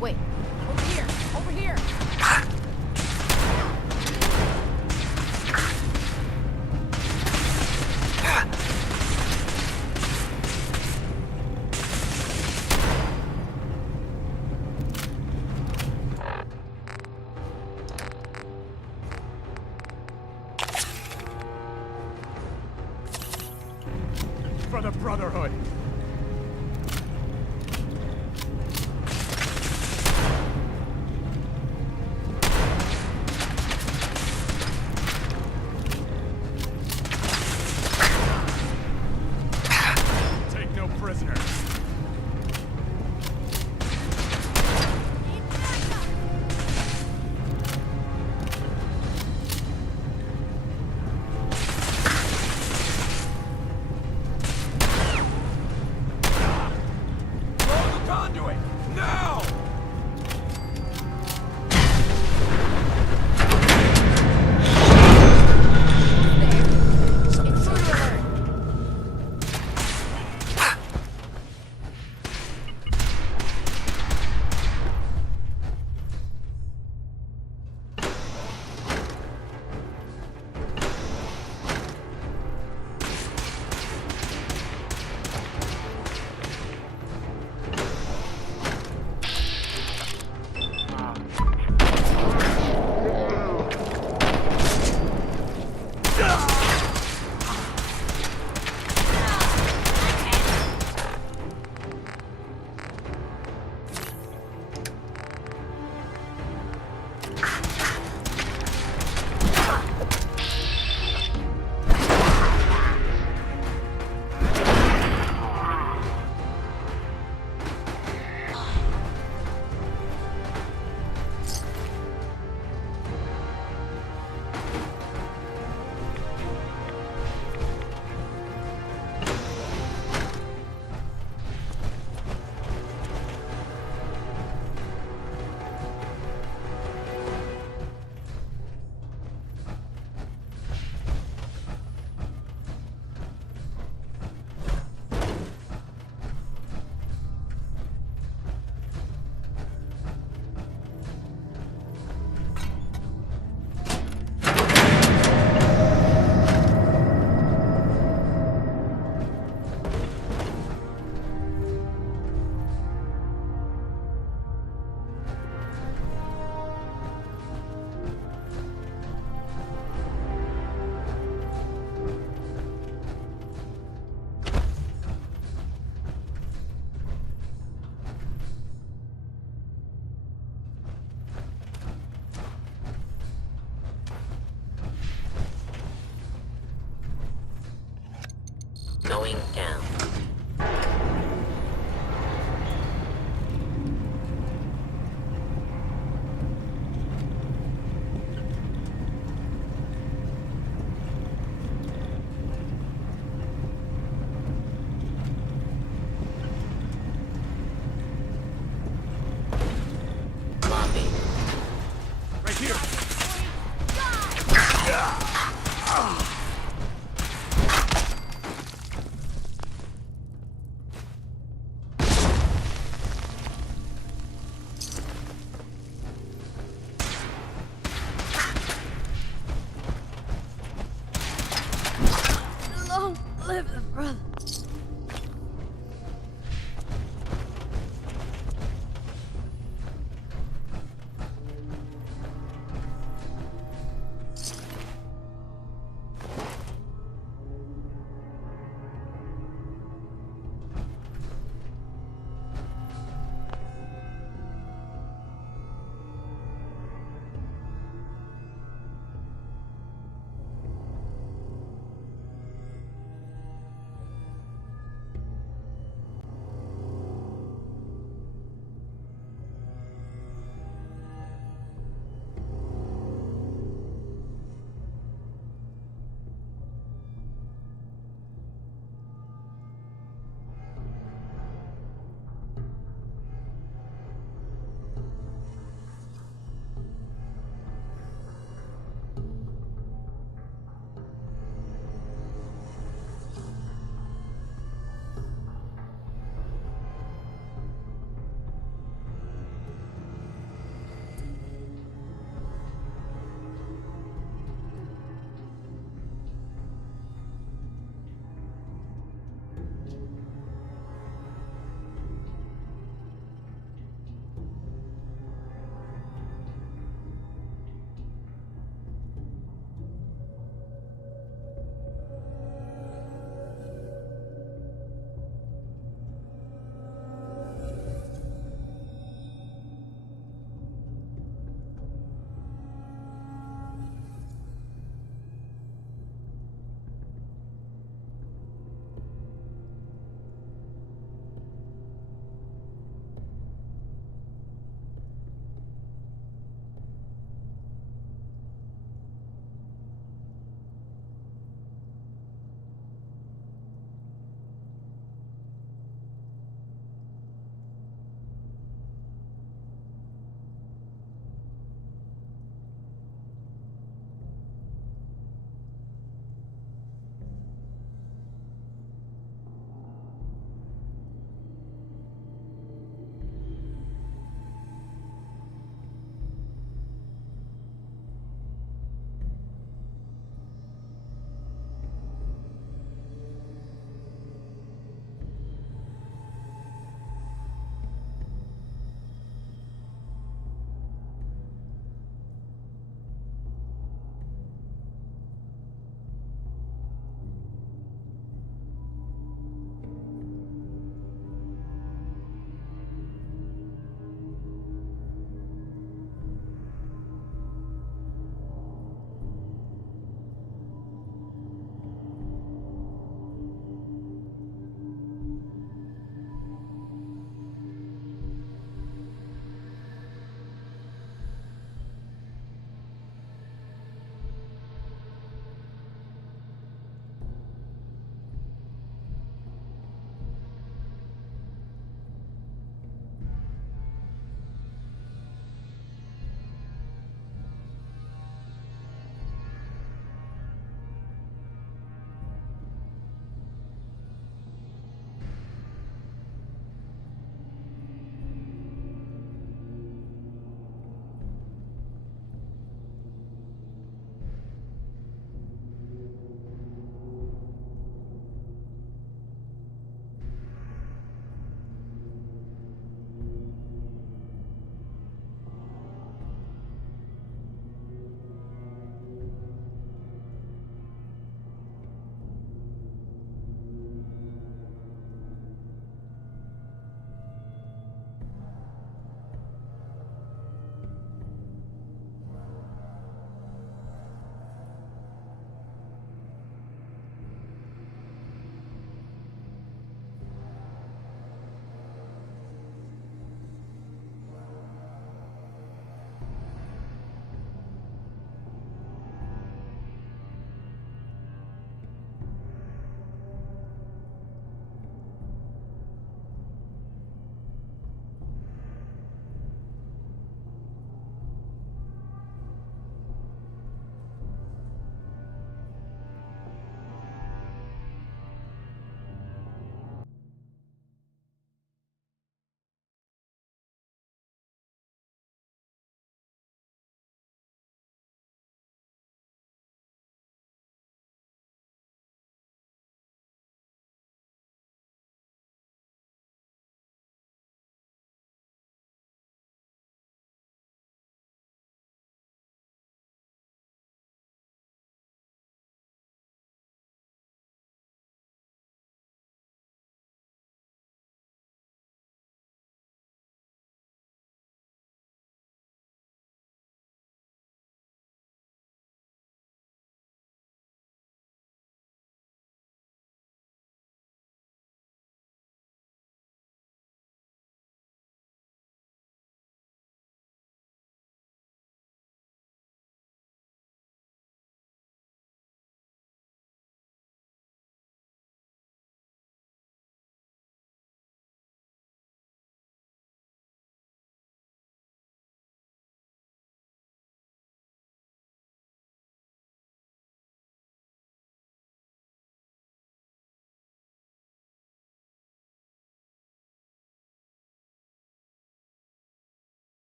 Wait, over here! Over here! For the Brotherhood! Take no prisoners. Conduit! Now!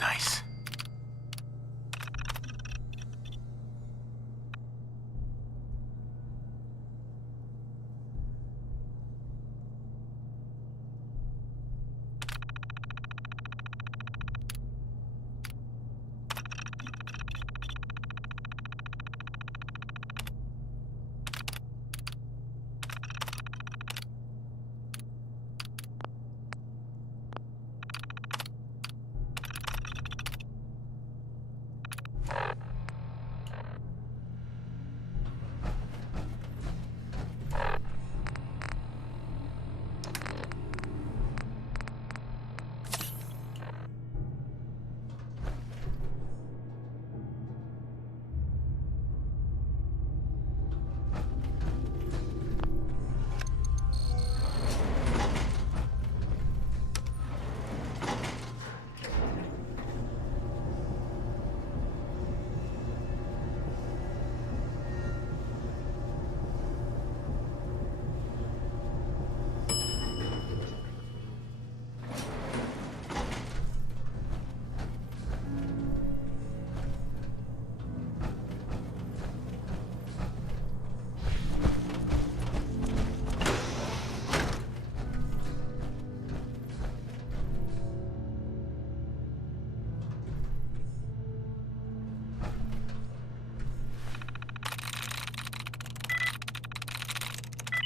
Nice.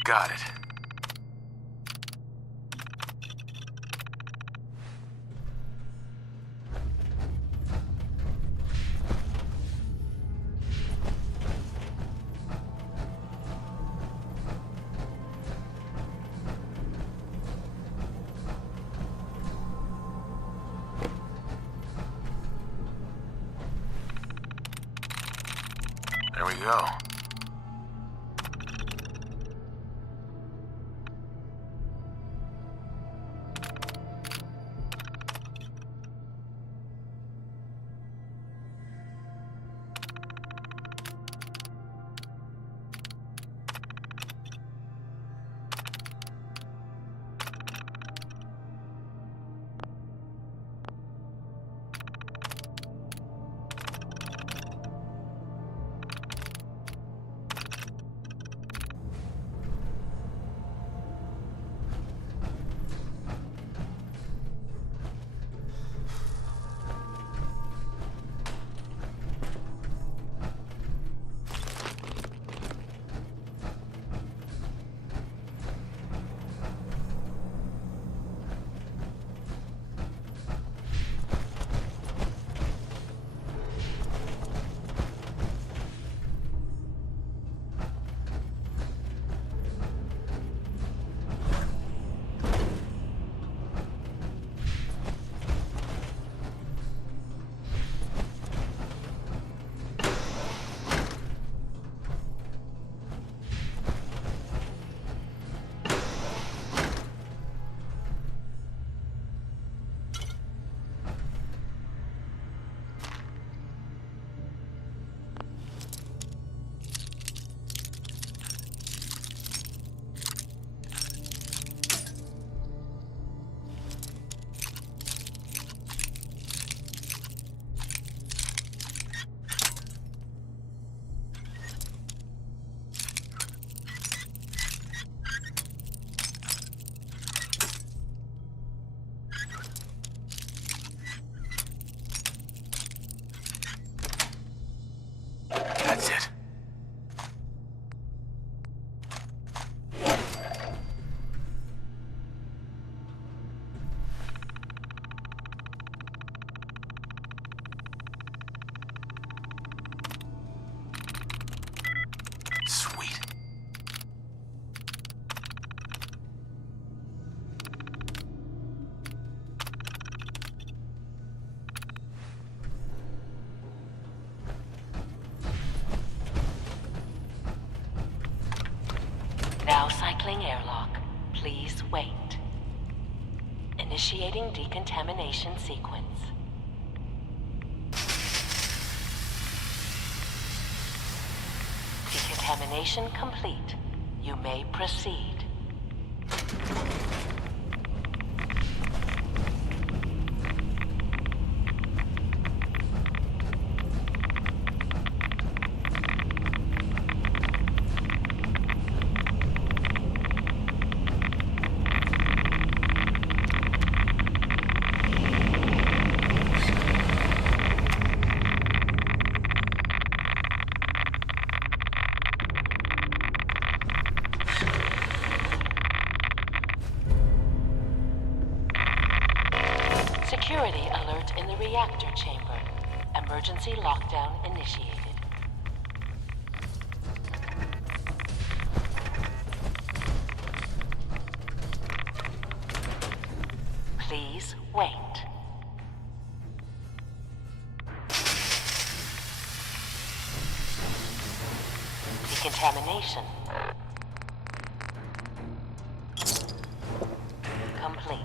Got it. There we go. That's it. Sweet. Now cycling airlock. Please wait. Initiating decontamination sequence. Decontamination complete. You may proceed. alert in the reactor chamber. Emergency lockdown initiated. Please wait. Decontamination complete.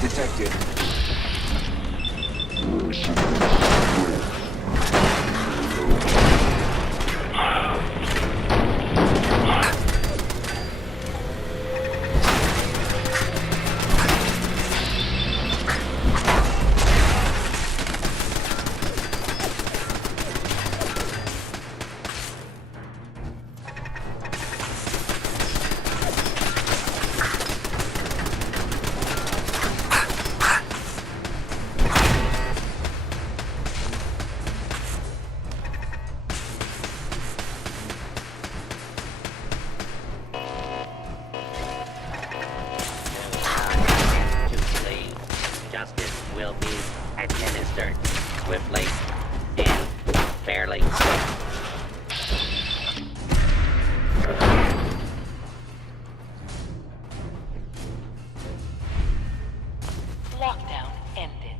Detected. Justice will be administered swiftly and fairly. Lockdown ended.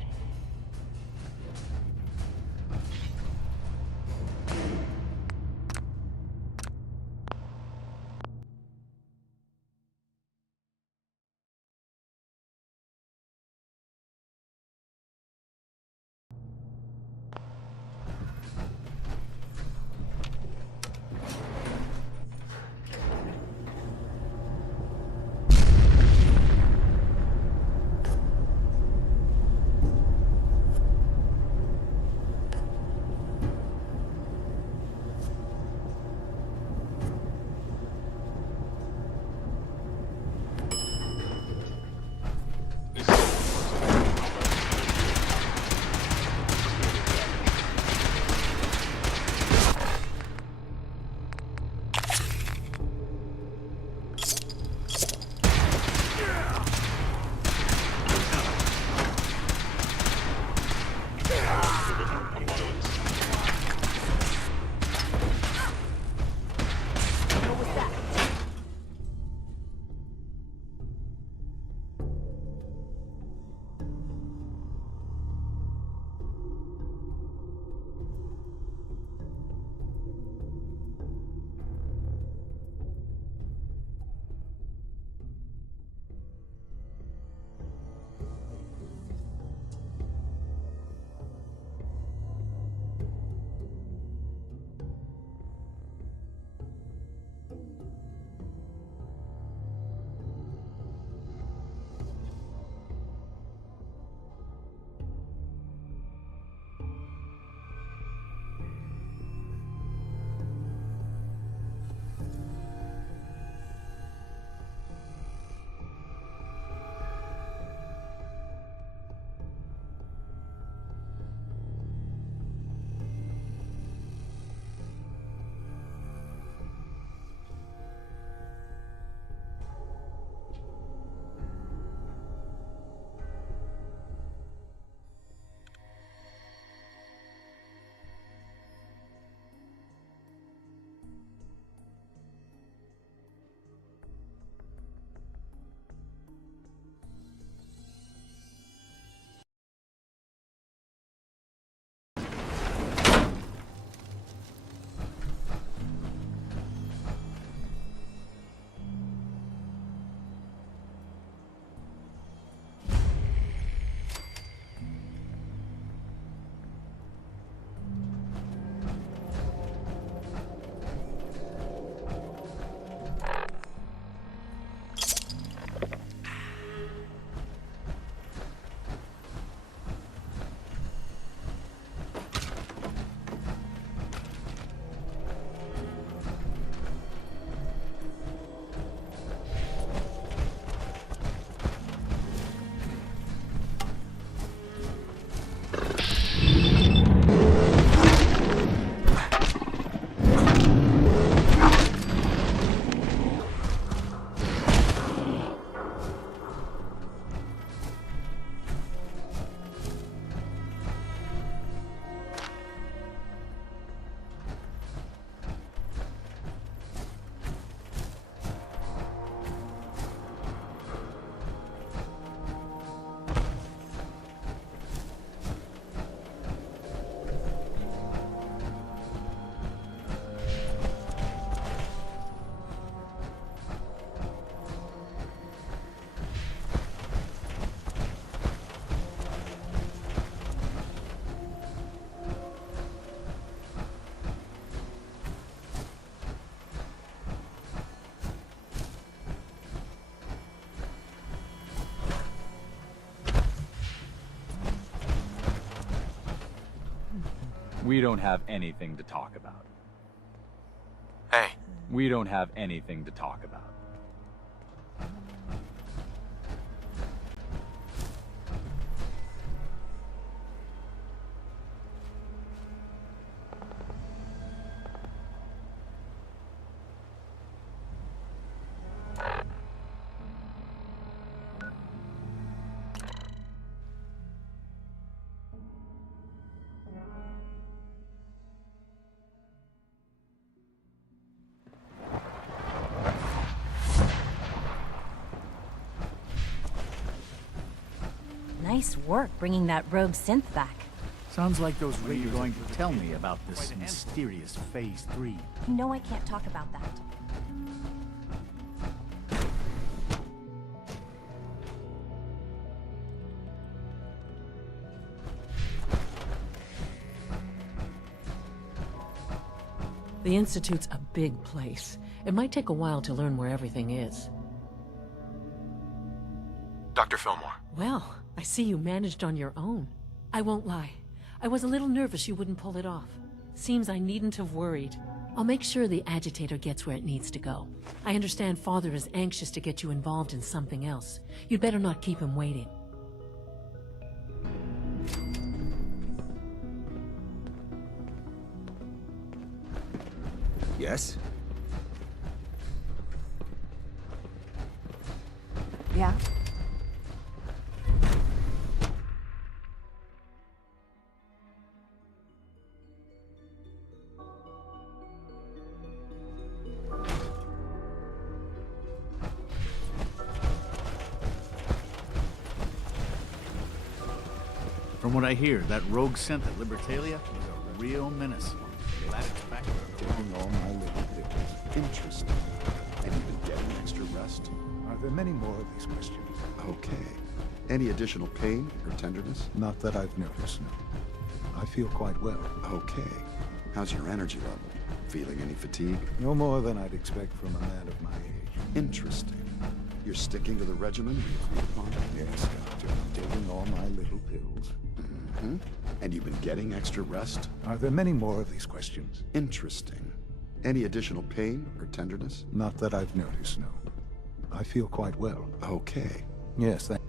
We don't have anything to talk about. Hey. We don't have anything to talk about. Nice work bringing that rogue synth back. Sounds like those raiders are going to tell me about this mysterious Phase 3. You know I can't talk about that. The Institute's a big place. It might take a while to learn where everything is. Dr. Fillmore. Well, I see you managed on your own. I won't lie. I was a little nervous you wouldn't pull it off. Seems I needn't have worried. I'll make sure the agitator gets where it needs to go. I understand Father is anxious to get you involved in something else. You'd better not keep him waiting. Yes? Yeah? From what I hear, that rogue synth at Libertalia is a real menace. Glad it's back. Taking all my little pills. Interesting. Have you been getting extra rest? Are there many more of these questions? Okay. Any additional pain or tenderness? Not that I've noticed, no. I feel quite well. Okay. How's your energy level? Feeling any fatigue? No more than I'd expect from a man of my age. Interesting. You're sticking to the regimen we agreed upon? Yes, Doctor. I'm taking all my little pills. Mm-hmm. And you've been getting extra rest? Are there many more of these questions? Interesting. Any additional pain or tenderness? Not that I've noticed, no. I feel quite well. Okay. Yes, thank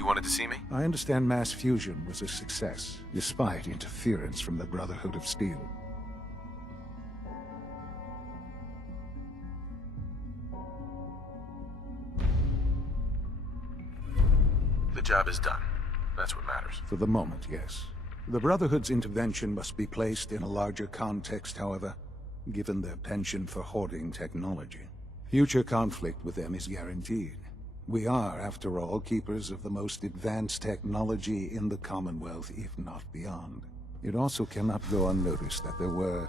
You wanted to see me? I understand mass fusion was a success, despite interference from the Brotherhood of Steel. The job is done. That's what matters. For the moment, yes. The Brotherhood's intervention must be placed in a larger context, however, given their penchant for hoarding technology. Future conflict with them is guaranteed. We are, after all, keepers of the most advanced technology in the Commonwealth, if not beyond. It also cannot go unnoticed that there were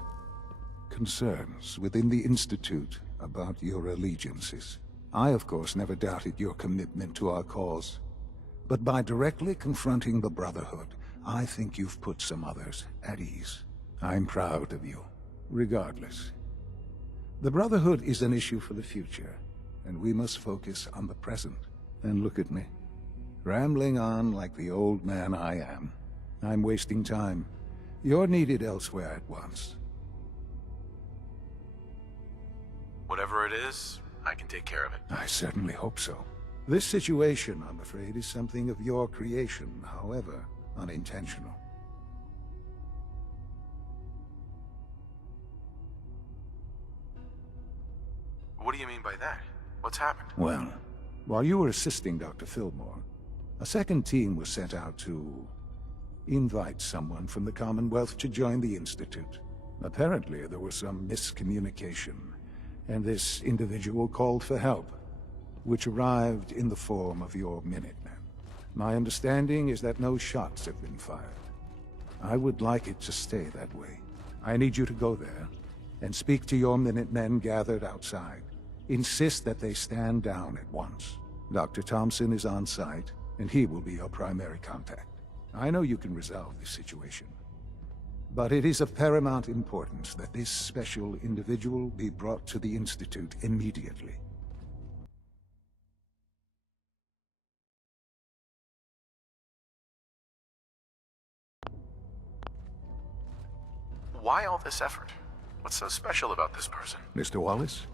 concerns within the Institute about your allegiances. I, of course, never doubted your commitment to our cause. But by directly confronting the Brotherhood, I think you've put some others at ease. I'm proud of you, regardless. The Brotherhood is an issue for the future, and we must focus on the present. And look at me, rambling on like the old man I am. I'm wasting time. You're needed elsewhere at once. Whatever it is, I can take care of it. I certainly hope so. This situation, I'm afraid, is something of your creation, however unintentional. What do you mean by that? What's happened? Well, while you were assisting Dr. Fillmore, a second team was sent out to invite someone from the Commonwealth to join the Institute. Apparently, there was some miscommunication, and this individual called for help, which arrived in the form of your Minutemen. My understanding is that no shots have been fired. I would like it to stay that way. I need you to go there and speak to your Minutemen gathered outside. Insist that they stand down at once. Dr. Thompson is on site, and he will be your primary contact. I know you can resolve this situation. But it is of paramount importance that this special individual be brought to the Institute immediately. Why all this effort? What's so special about this person? Mr. Wallace?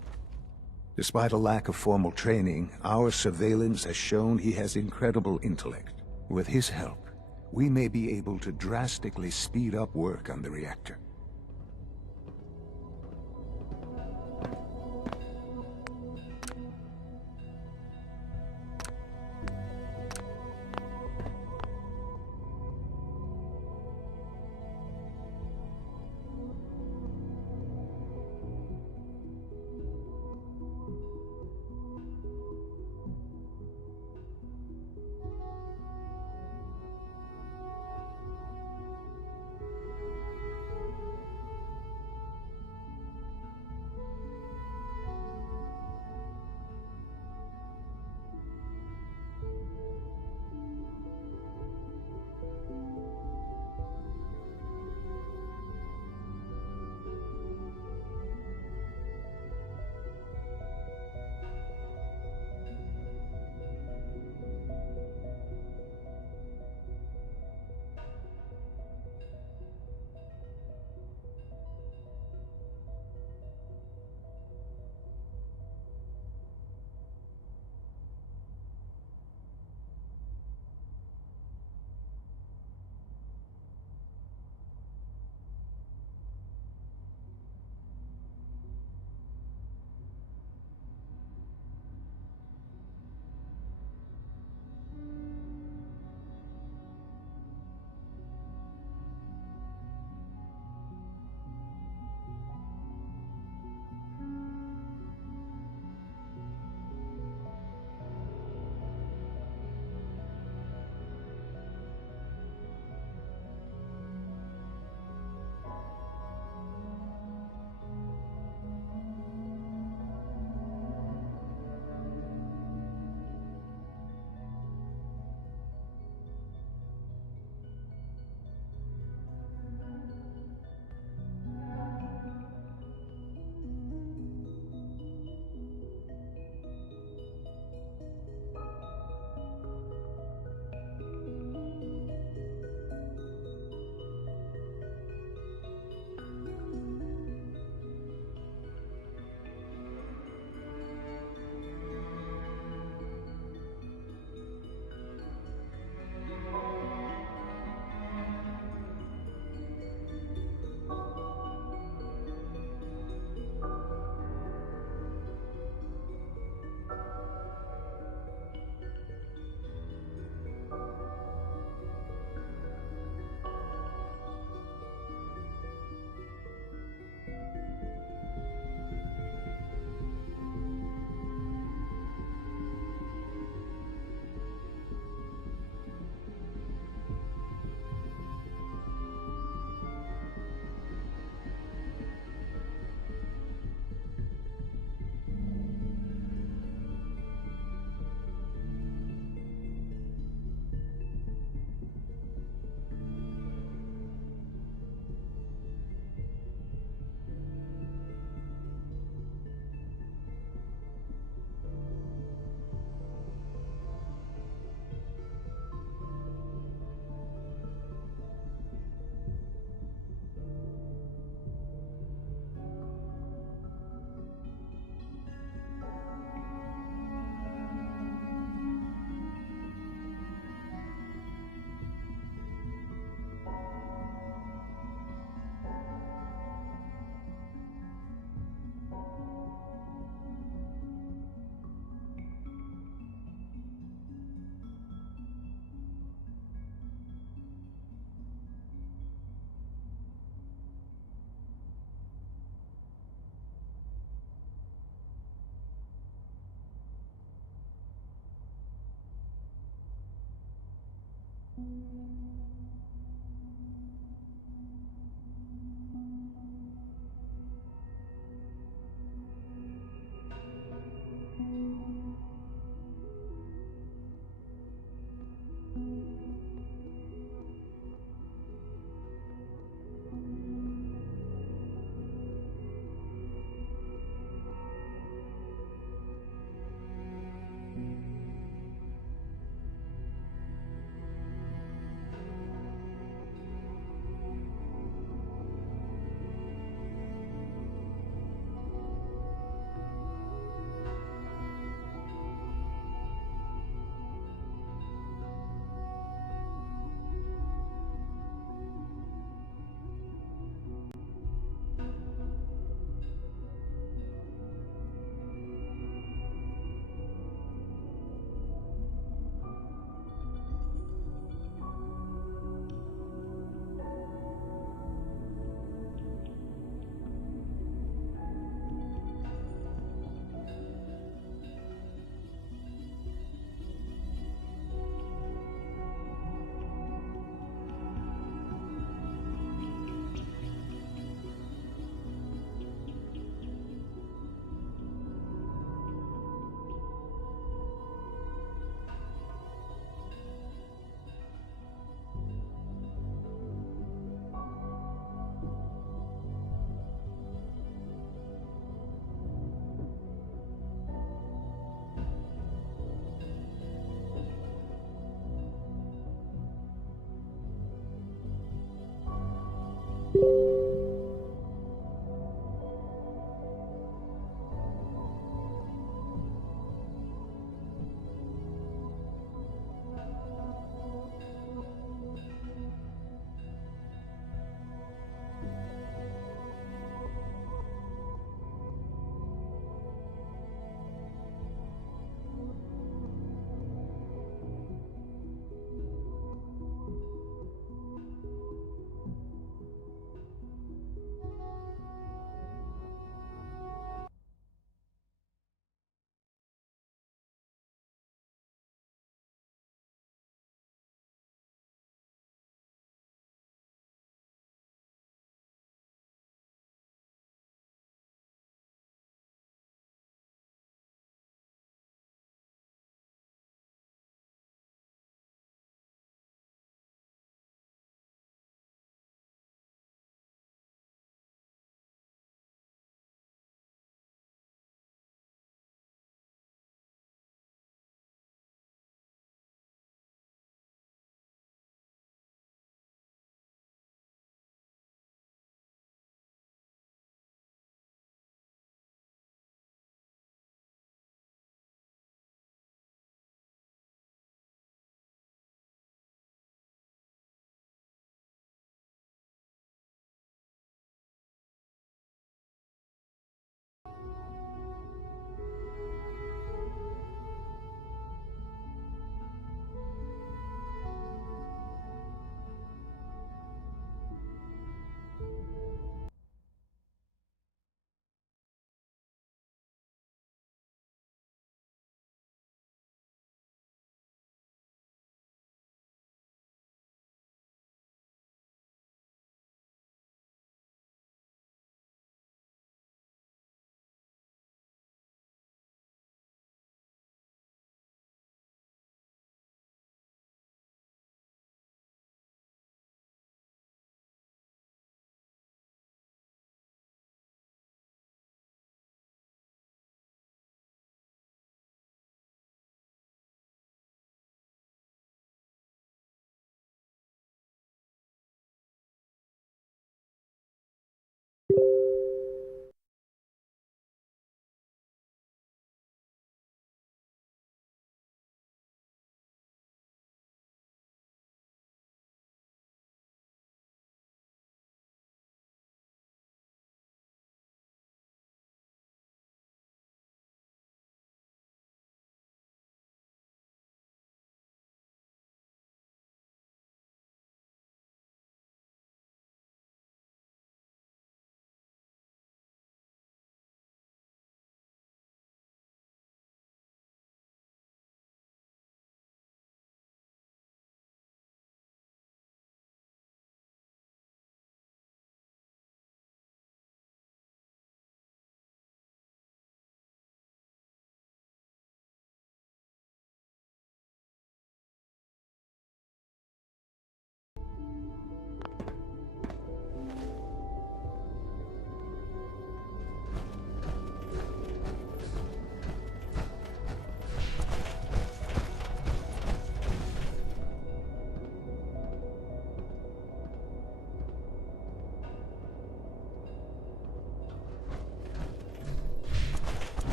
Despite a lack of formal training, our surveillance has shown he has incredible intellect. With his help, we may be able to drastically speed up work on the reactor.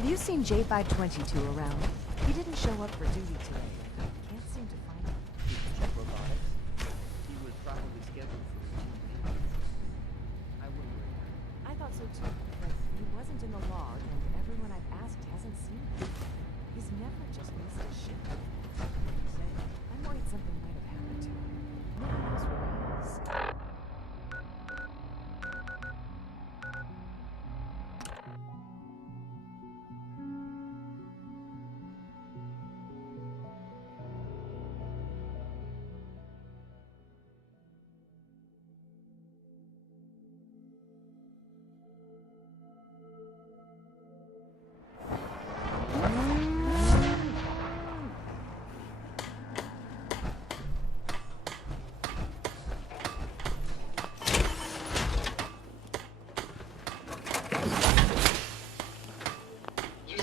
Have you seen J522 around? He didn't show up for duty today. Can't seem to find him. Check robotics. He was probably scheduled for routine maintenance. I wouldn't worry about it. I thought so too, but he wasn't in the log, and everyone I've asked hasn't seen him. He's never just missed a ship. I'm worried something might have happened to him. No one knows where he is.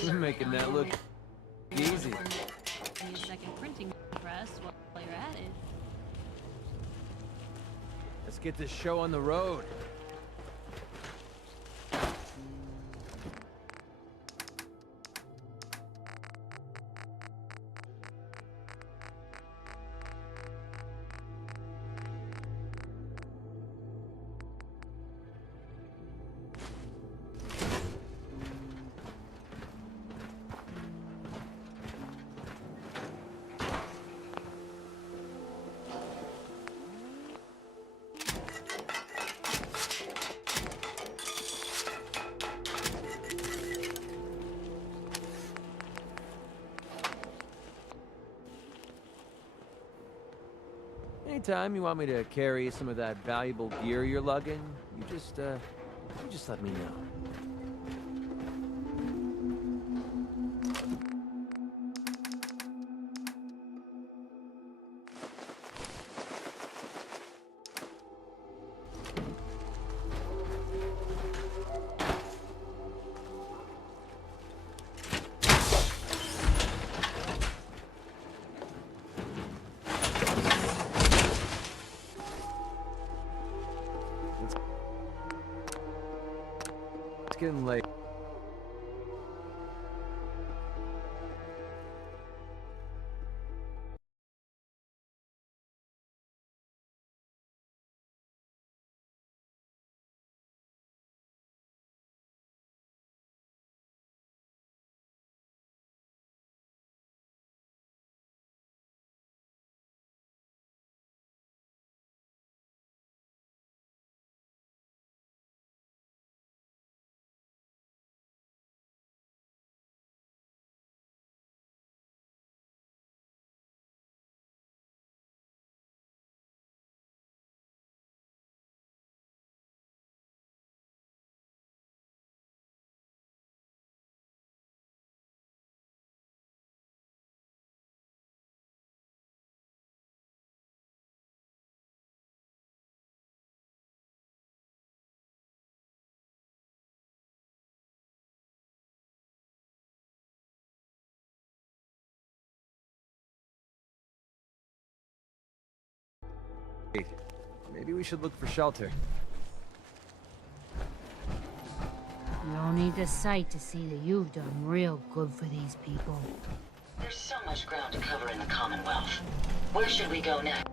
We're making that look easy. Need a second printing press while you're at it. Let's get this show on the road. Anytime you want me to carry some of that valuable gear you're lugging, you just let me know. It's getting late. Maybe we should look for shelter. No need to sight to see that you've done real good for these people. There's so much ground to cover in the Commonwealth. Where should we go next?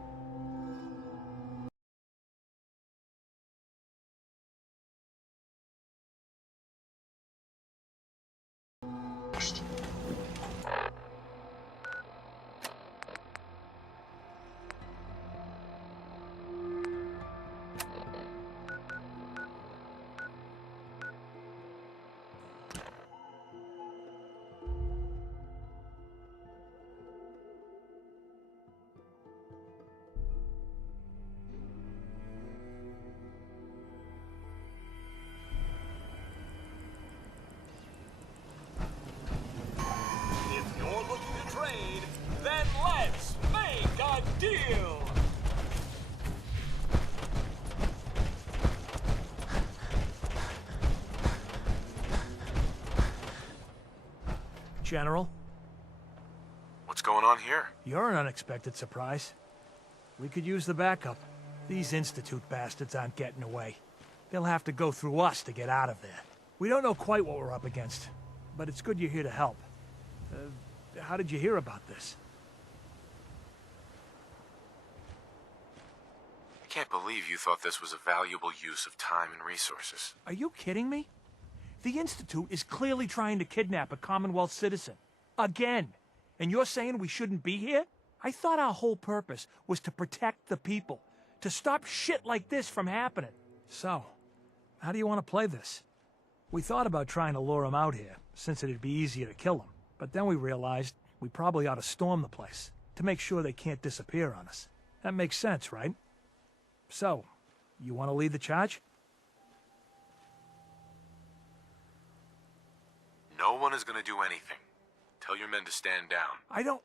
General. What's going on here? You're an unexpected surprise. We could use the backup. These Institute bastards aren't getting away. They'll have to go through us to get out of there. We don't know quite what we're up against, but it's good you're here to help. How did you hear about this? I can't believe you thought this was a valuable use of time and resources. Are you kidding me? The Institute is clearly trying to kidnap a Commonwealth citizen. Again. And you're saying we shouldn't be here? I thought our whole purpose was to protect the people, to stop shit like this from happening. So, how do you want to play this? We thought about trying to lure him out here, since it'd be easier to kill him. But then we realized we probably ought to storm the place, to make sure they can't disappear on us. That makes sense, right? So, you want to lead the charge? No one is going to do anything. Tell your men to stand down.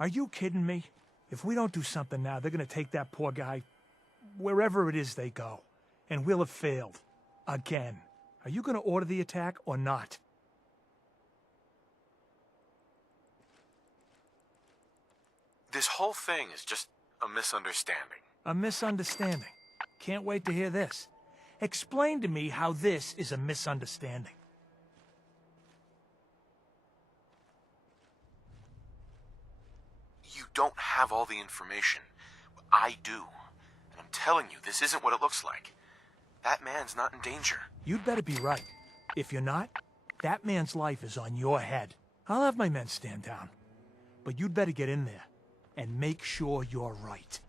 Are you kidding me? If we don't do something now, they're going to take that poor guy wherever it is they go. And we'll have failed. Again. Are you going to order the attack or not? This whole thing is just a misunderstanding. A misunderstanding. Can't wait to hear this. Explain to me how this is a misunderstanding. You don't have all the information. I do. And I'm telling you, this isn't what it looks like. That man's not in danger. You'd better be right. If you're not, that man's life is on your head. I'll have my men stand down. But you'd better get in there and make sure you're right.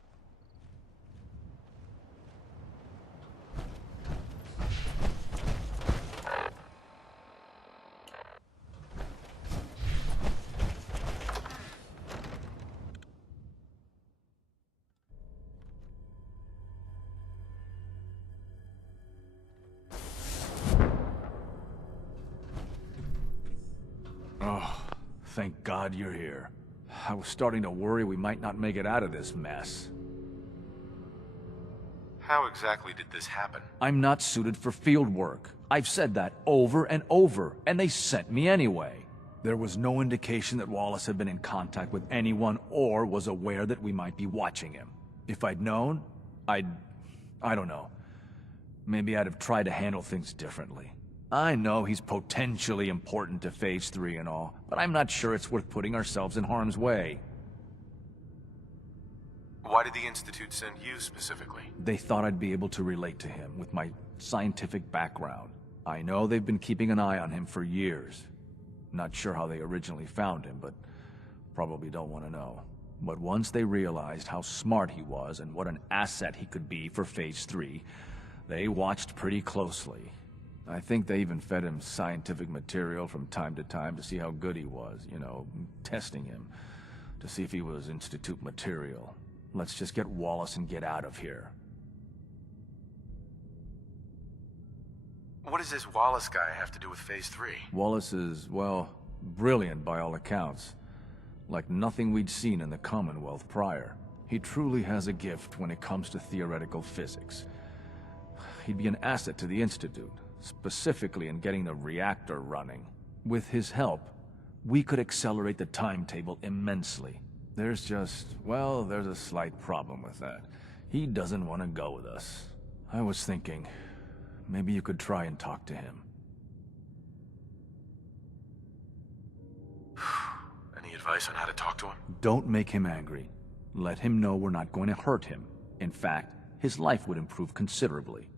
Oh, thank God you're here. I was starting to worry we might not make it out of this mess. How exactly did this happen? I'm not suited for field work. I've said that over and over, and they sent me anyway. There was no indication that Wallace had been in contact with anyone or was aware that we might be watching him. If I'd known, I don't know. Maybe I'd have tried to handle things differently. I know he's potentially important to Phase 3 and all, but I'm not sure it's worth putting ourselves in harm's way. Why did the Institute send you specifically? They thought I'd be able to relate to him with my scientific background. I know they've been keeping an eye on him for years. Not sure how they originally found him, but probably don't want to know. But once they realized how smart he was and what an asset he could be for Phase 3, they watched pretty closely. I think they even fed him scientific material from time to time to see how good he was, you know, testing him, to see if he was Institute material. Let's just get Wallace and get out of here. What does this Wallace guy have to do with Phase 3? Wallace is, well, brilliant by all accounts. Like nothing we'd seen in the Commonwealth prior. He truly has a gift when it comes to theoretical physics. He'd be an asset to the Institute, specifically in getting the reactor running. With his help, we could accelerate the timetable immensely. There's a slight problem with that. He doesn't want to go with us. I was thinking, maybe you could try and talk to him. Any advice on how to talk to him? Don't make him angry. Let him know we're not going to hurt him. In fact, his life would improve considerably.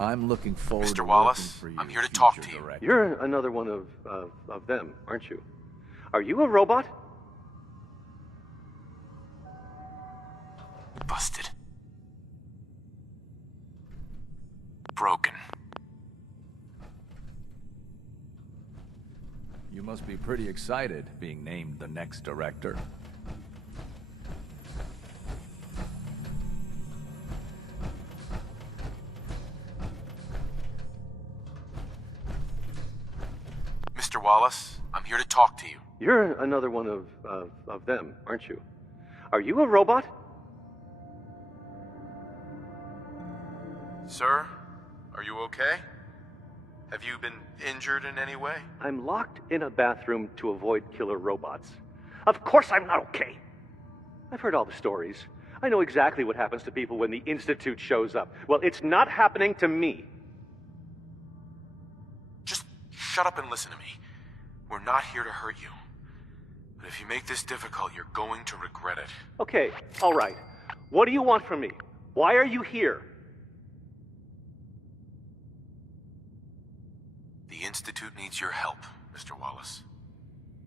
I'm looking forward Mr. to Wallace, working for you, I'm here to talk to you. Director. You're another one of them, aren't you? Are you a robot? Busted. Broken. You must be pretty excited being named the next director. Mr. Wallace, I'm here to talk to you. You're another one of them, aren't you? Are you a robot? Sir, are you okay? Have you been injured in any way? I'm locked in a bathroom to avoid killer robots. Of course I'm not okay. I've heard all the stories. I know exactly what happens to people when the Institute shows up. Well, it's not happening to me. Just shut up and listen to me. We're not here to hurt you. But if you make this difficult, you're going to regret it. Okay, all right. What do you want from me? Why are you here? The Institute needs your help, Mr. Wallace.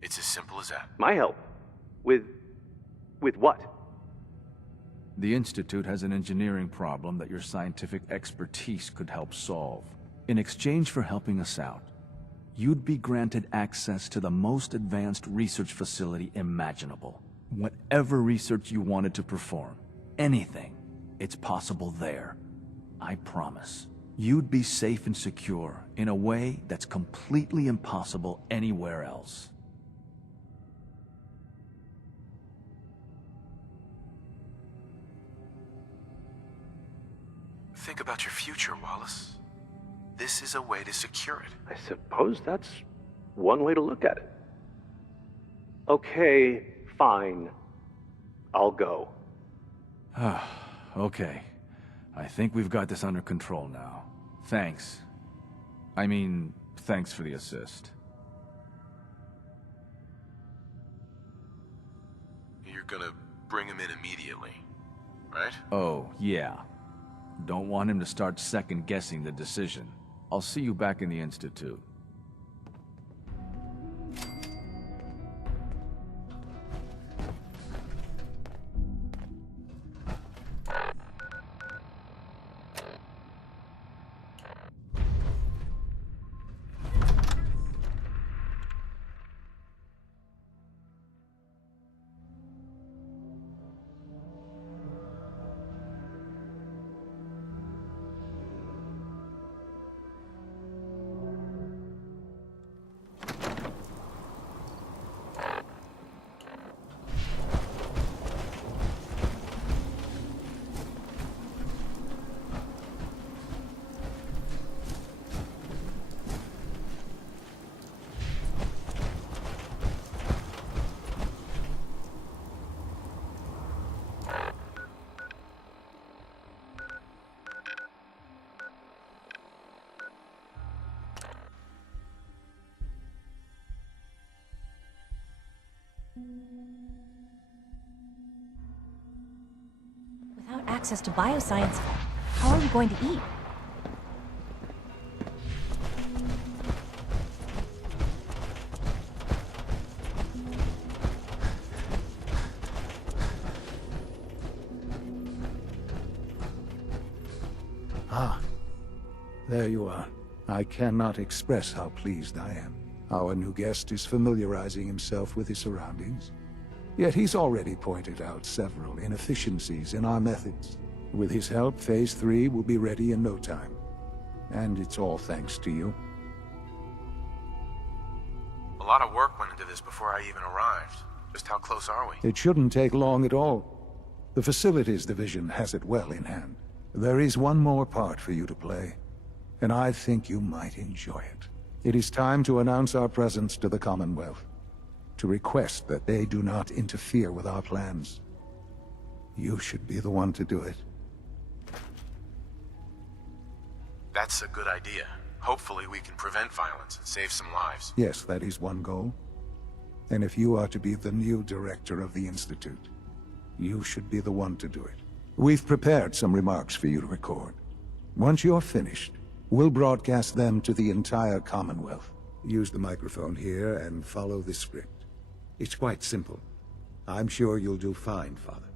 It's as simple as that. My help? With what? The Institute has an engineering problem that your scientific expertise could help solve. In exchange for helping us out, you'd be granted access to the most advanced research facility imaginable. Whatever research you wanted to perform, anything, it's possible there. I promise. You'd be safe and secure in a way that's completely impossible anywhere else. Think about your future, Wallace. This is a way to secure it. I suppose that's one way to look at it. Okay, fine. I'll go. Okay. I think we've got this under control now. Thanks. I mean, thanks for the assist. You're gonna bring him in immediately, right? Oh, yeah. Don't want him to start second-guessing the decision. I'll see you back in the Institute. Without access to bioscience, how are we going to eat? Ah, there you are. I cannot express how pleased I am. Our new guest is familiarizing himself with his surroundings. Yet he's already pointed out several inefficiencies in our methods. With his help, Phase 3 will be ready in no time. And it's all thanks to you. A lot of work went into this before I even arrived. Just how close are we? It shouldn't take long at all. The Facilities Division has it well in hand. There is one more part for you to play, and I think you might enjoy it. It is time to announce our presence to the Commonwealth, to request that they do not interfere with our plans. You should be the one to do it. That's a good idea. Hopefully we can prevent violence and save some lives. Yes, that is one goal. And if you are to be the new director of the Institute, you should be the one to do it. We've prepared some remarks for you to record. Once you're finished, We'll broadcast them to the entire Commonwealth. Use the microphone here and follow the script. It's quite simple. I'm sure you'll do fine, Father.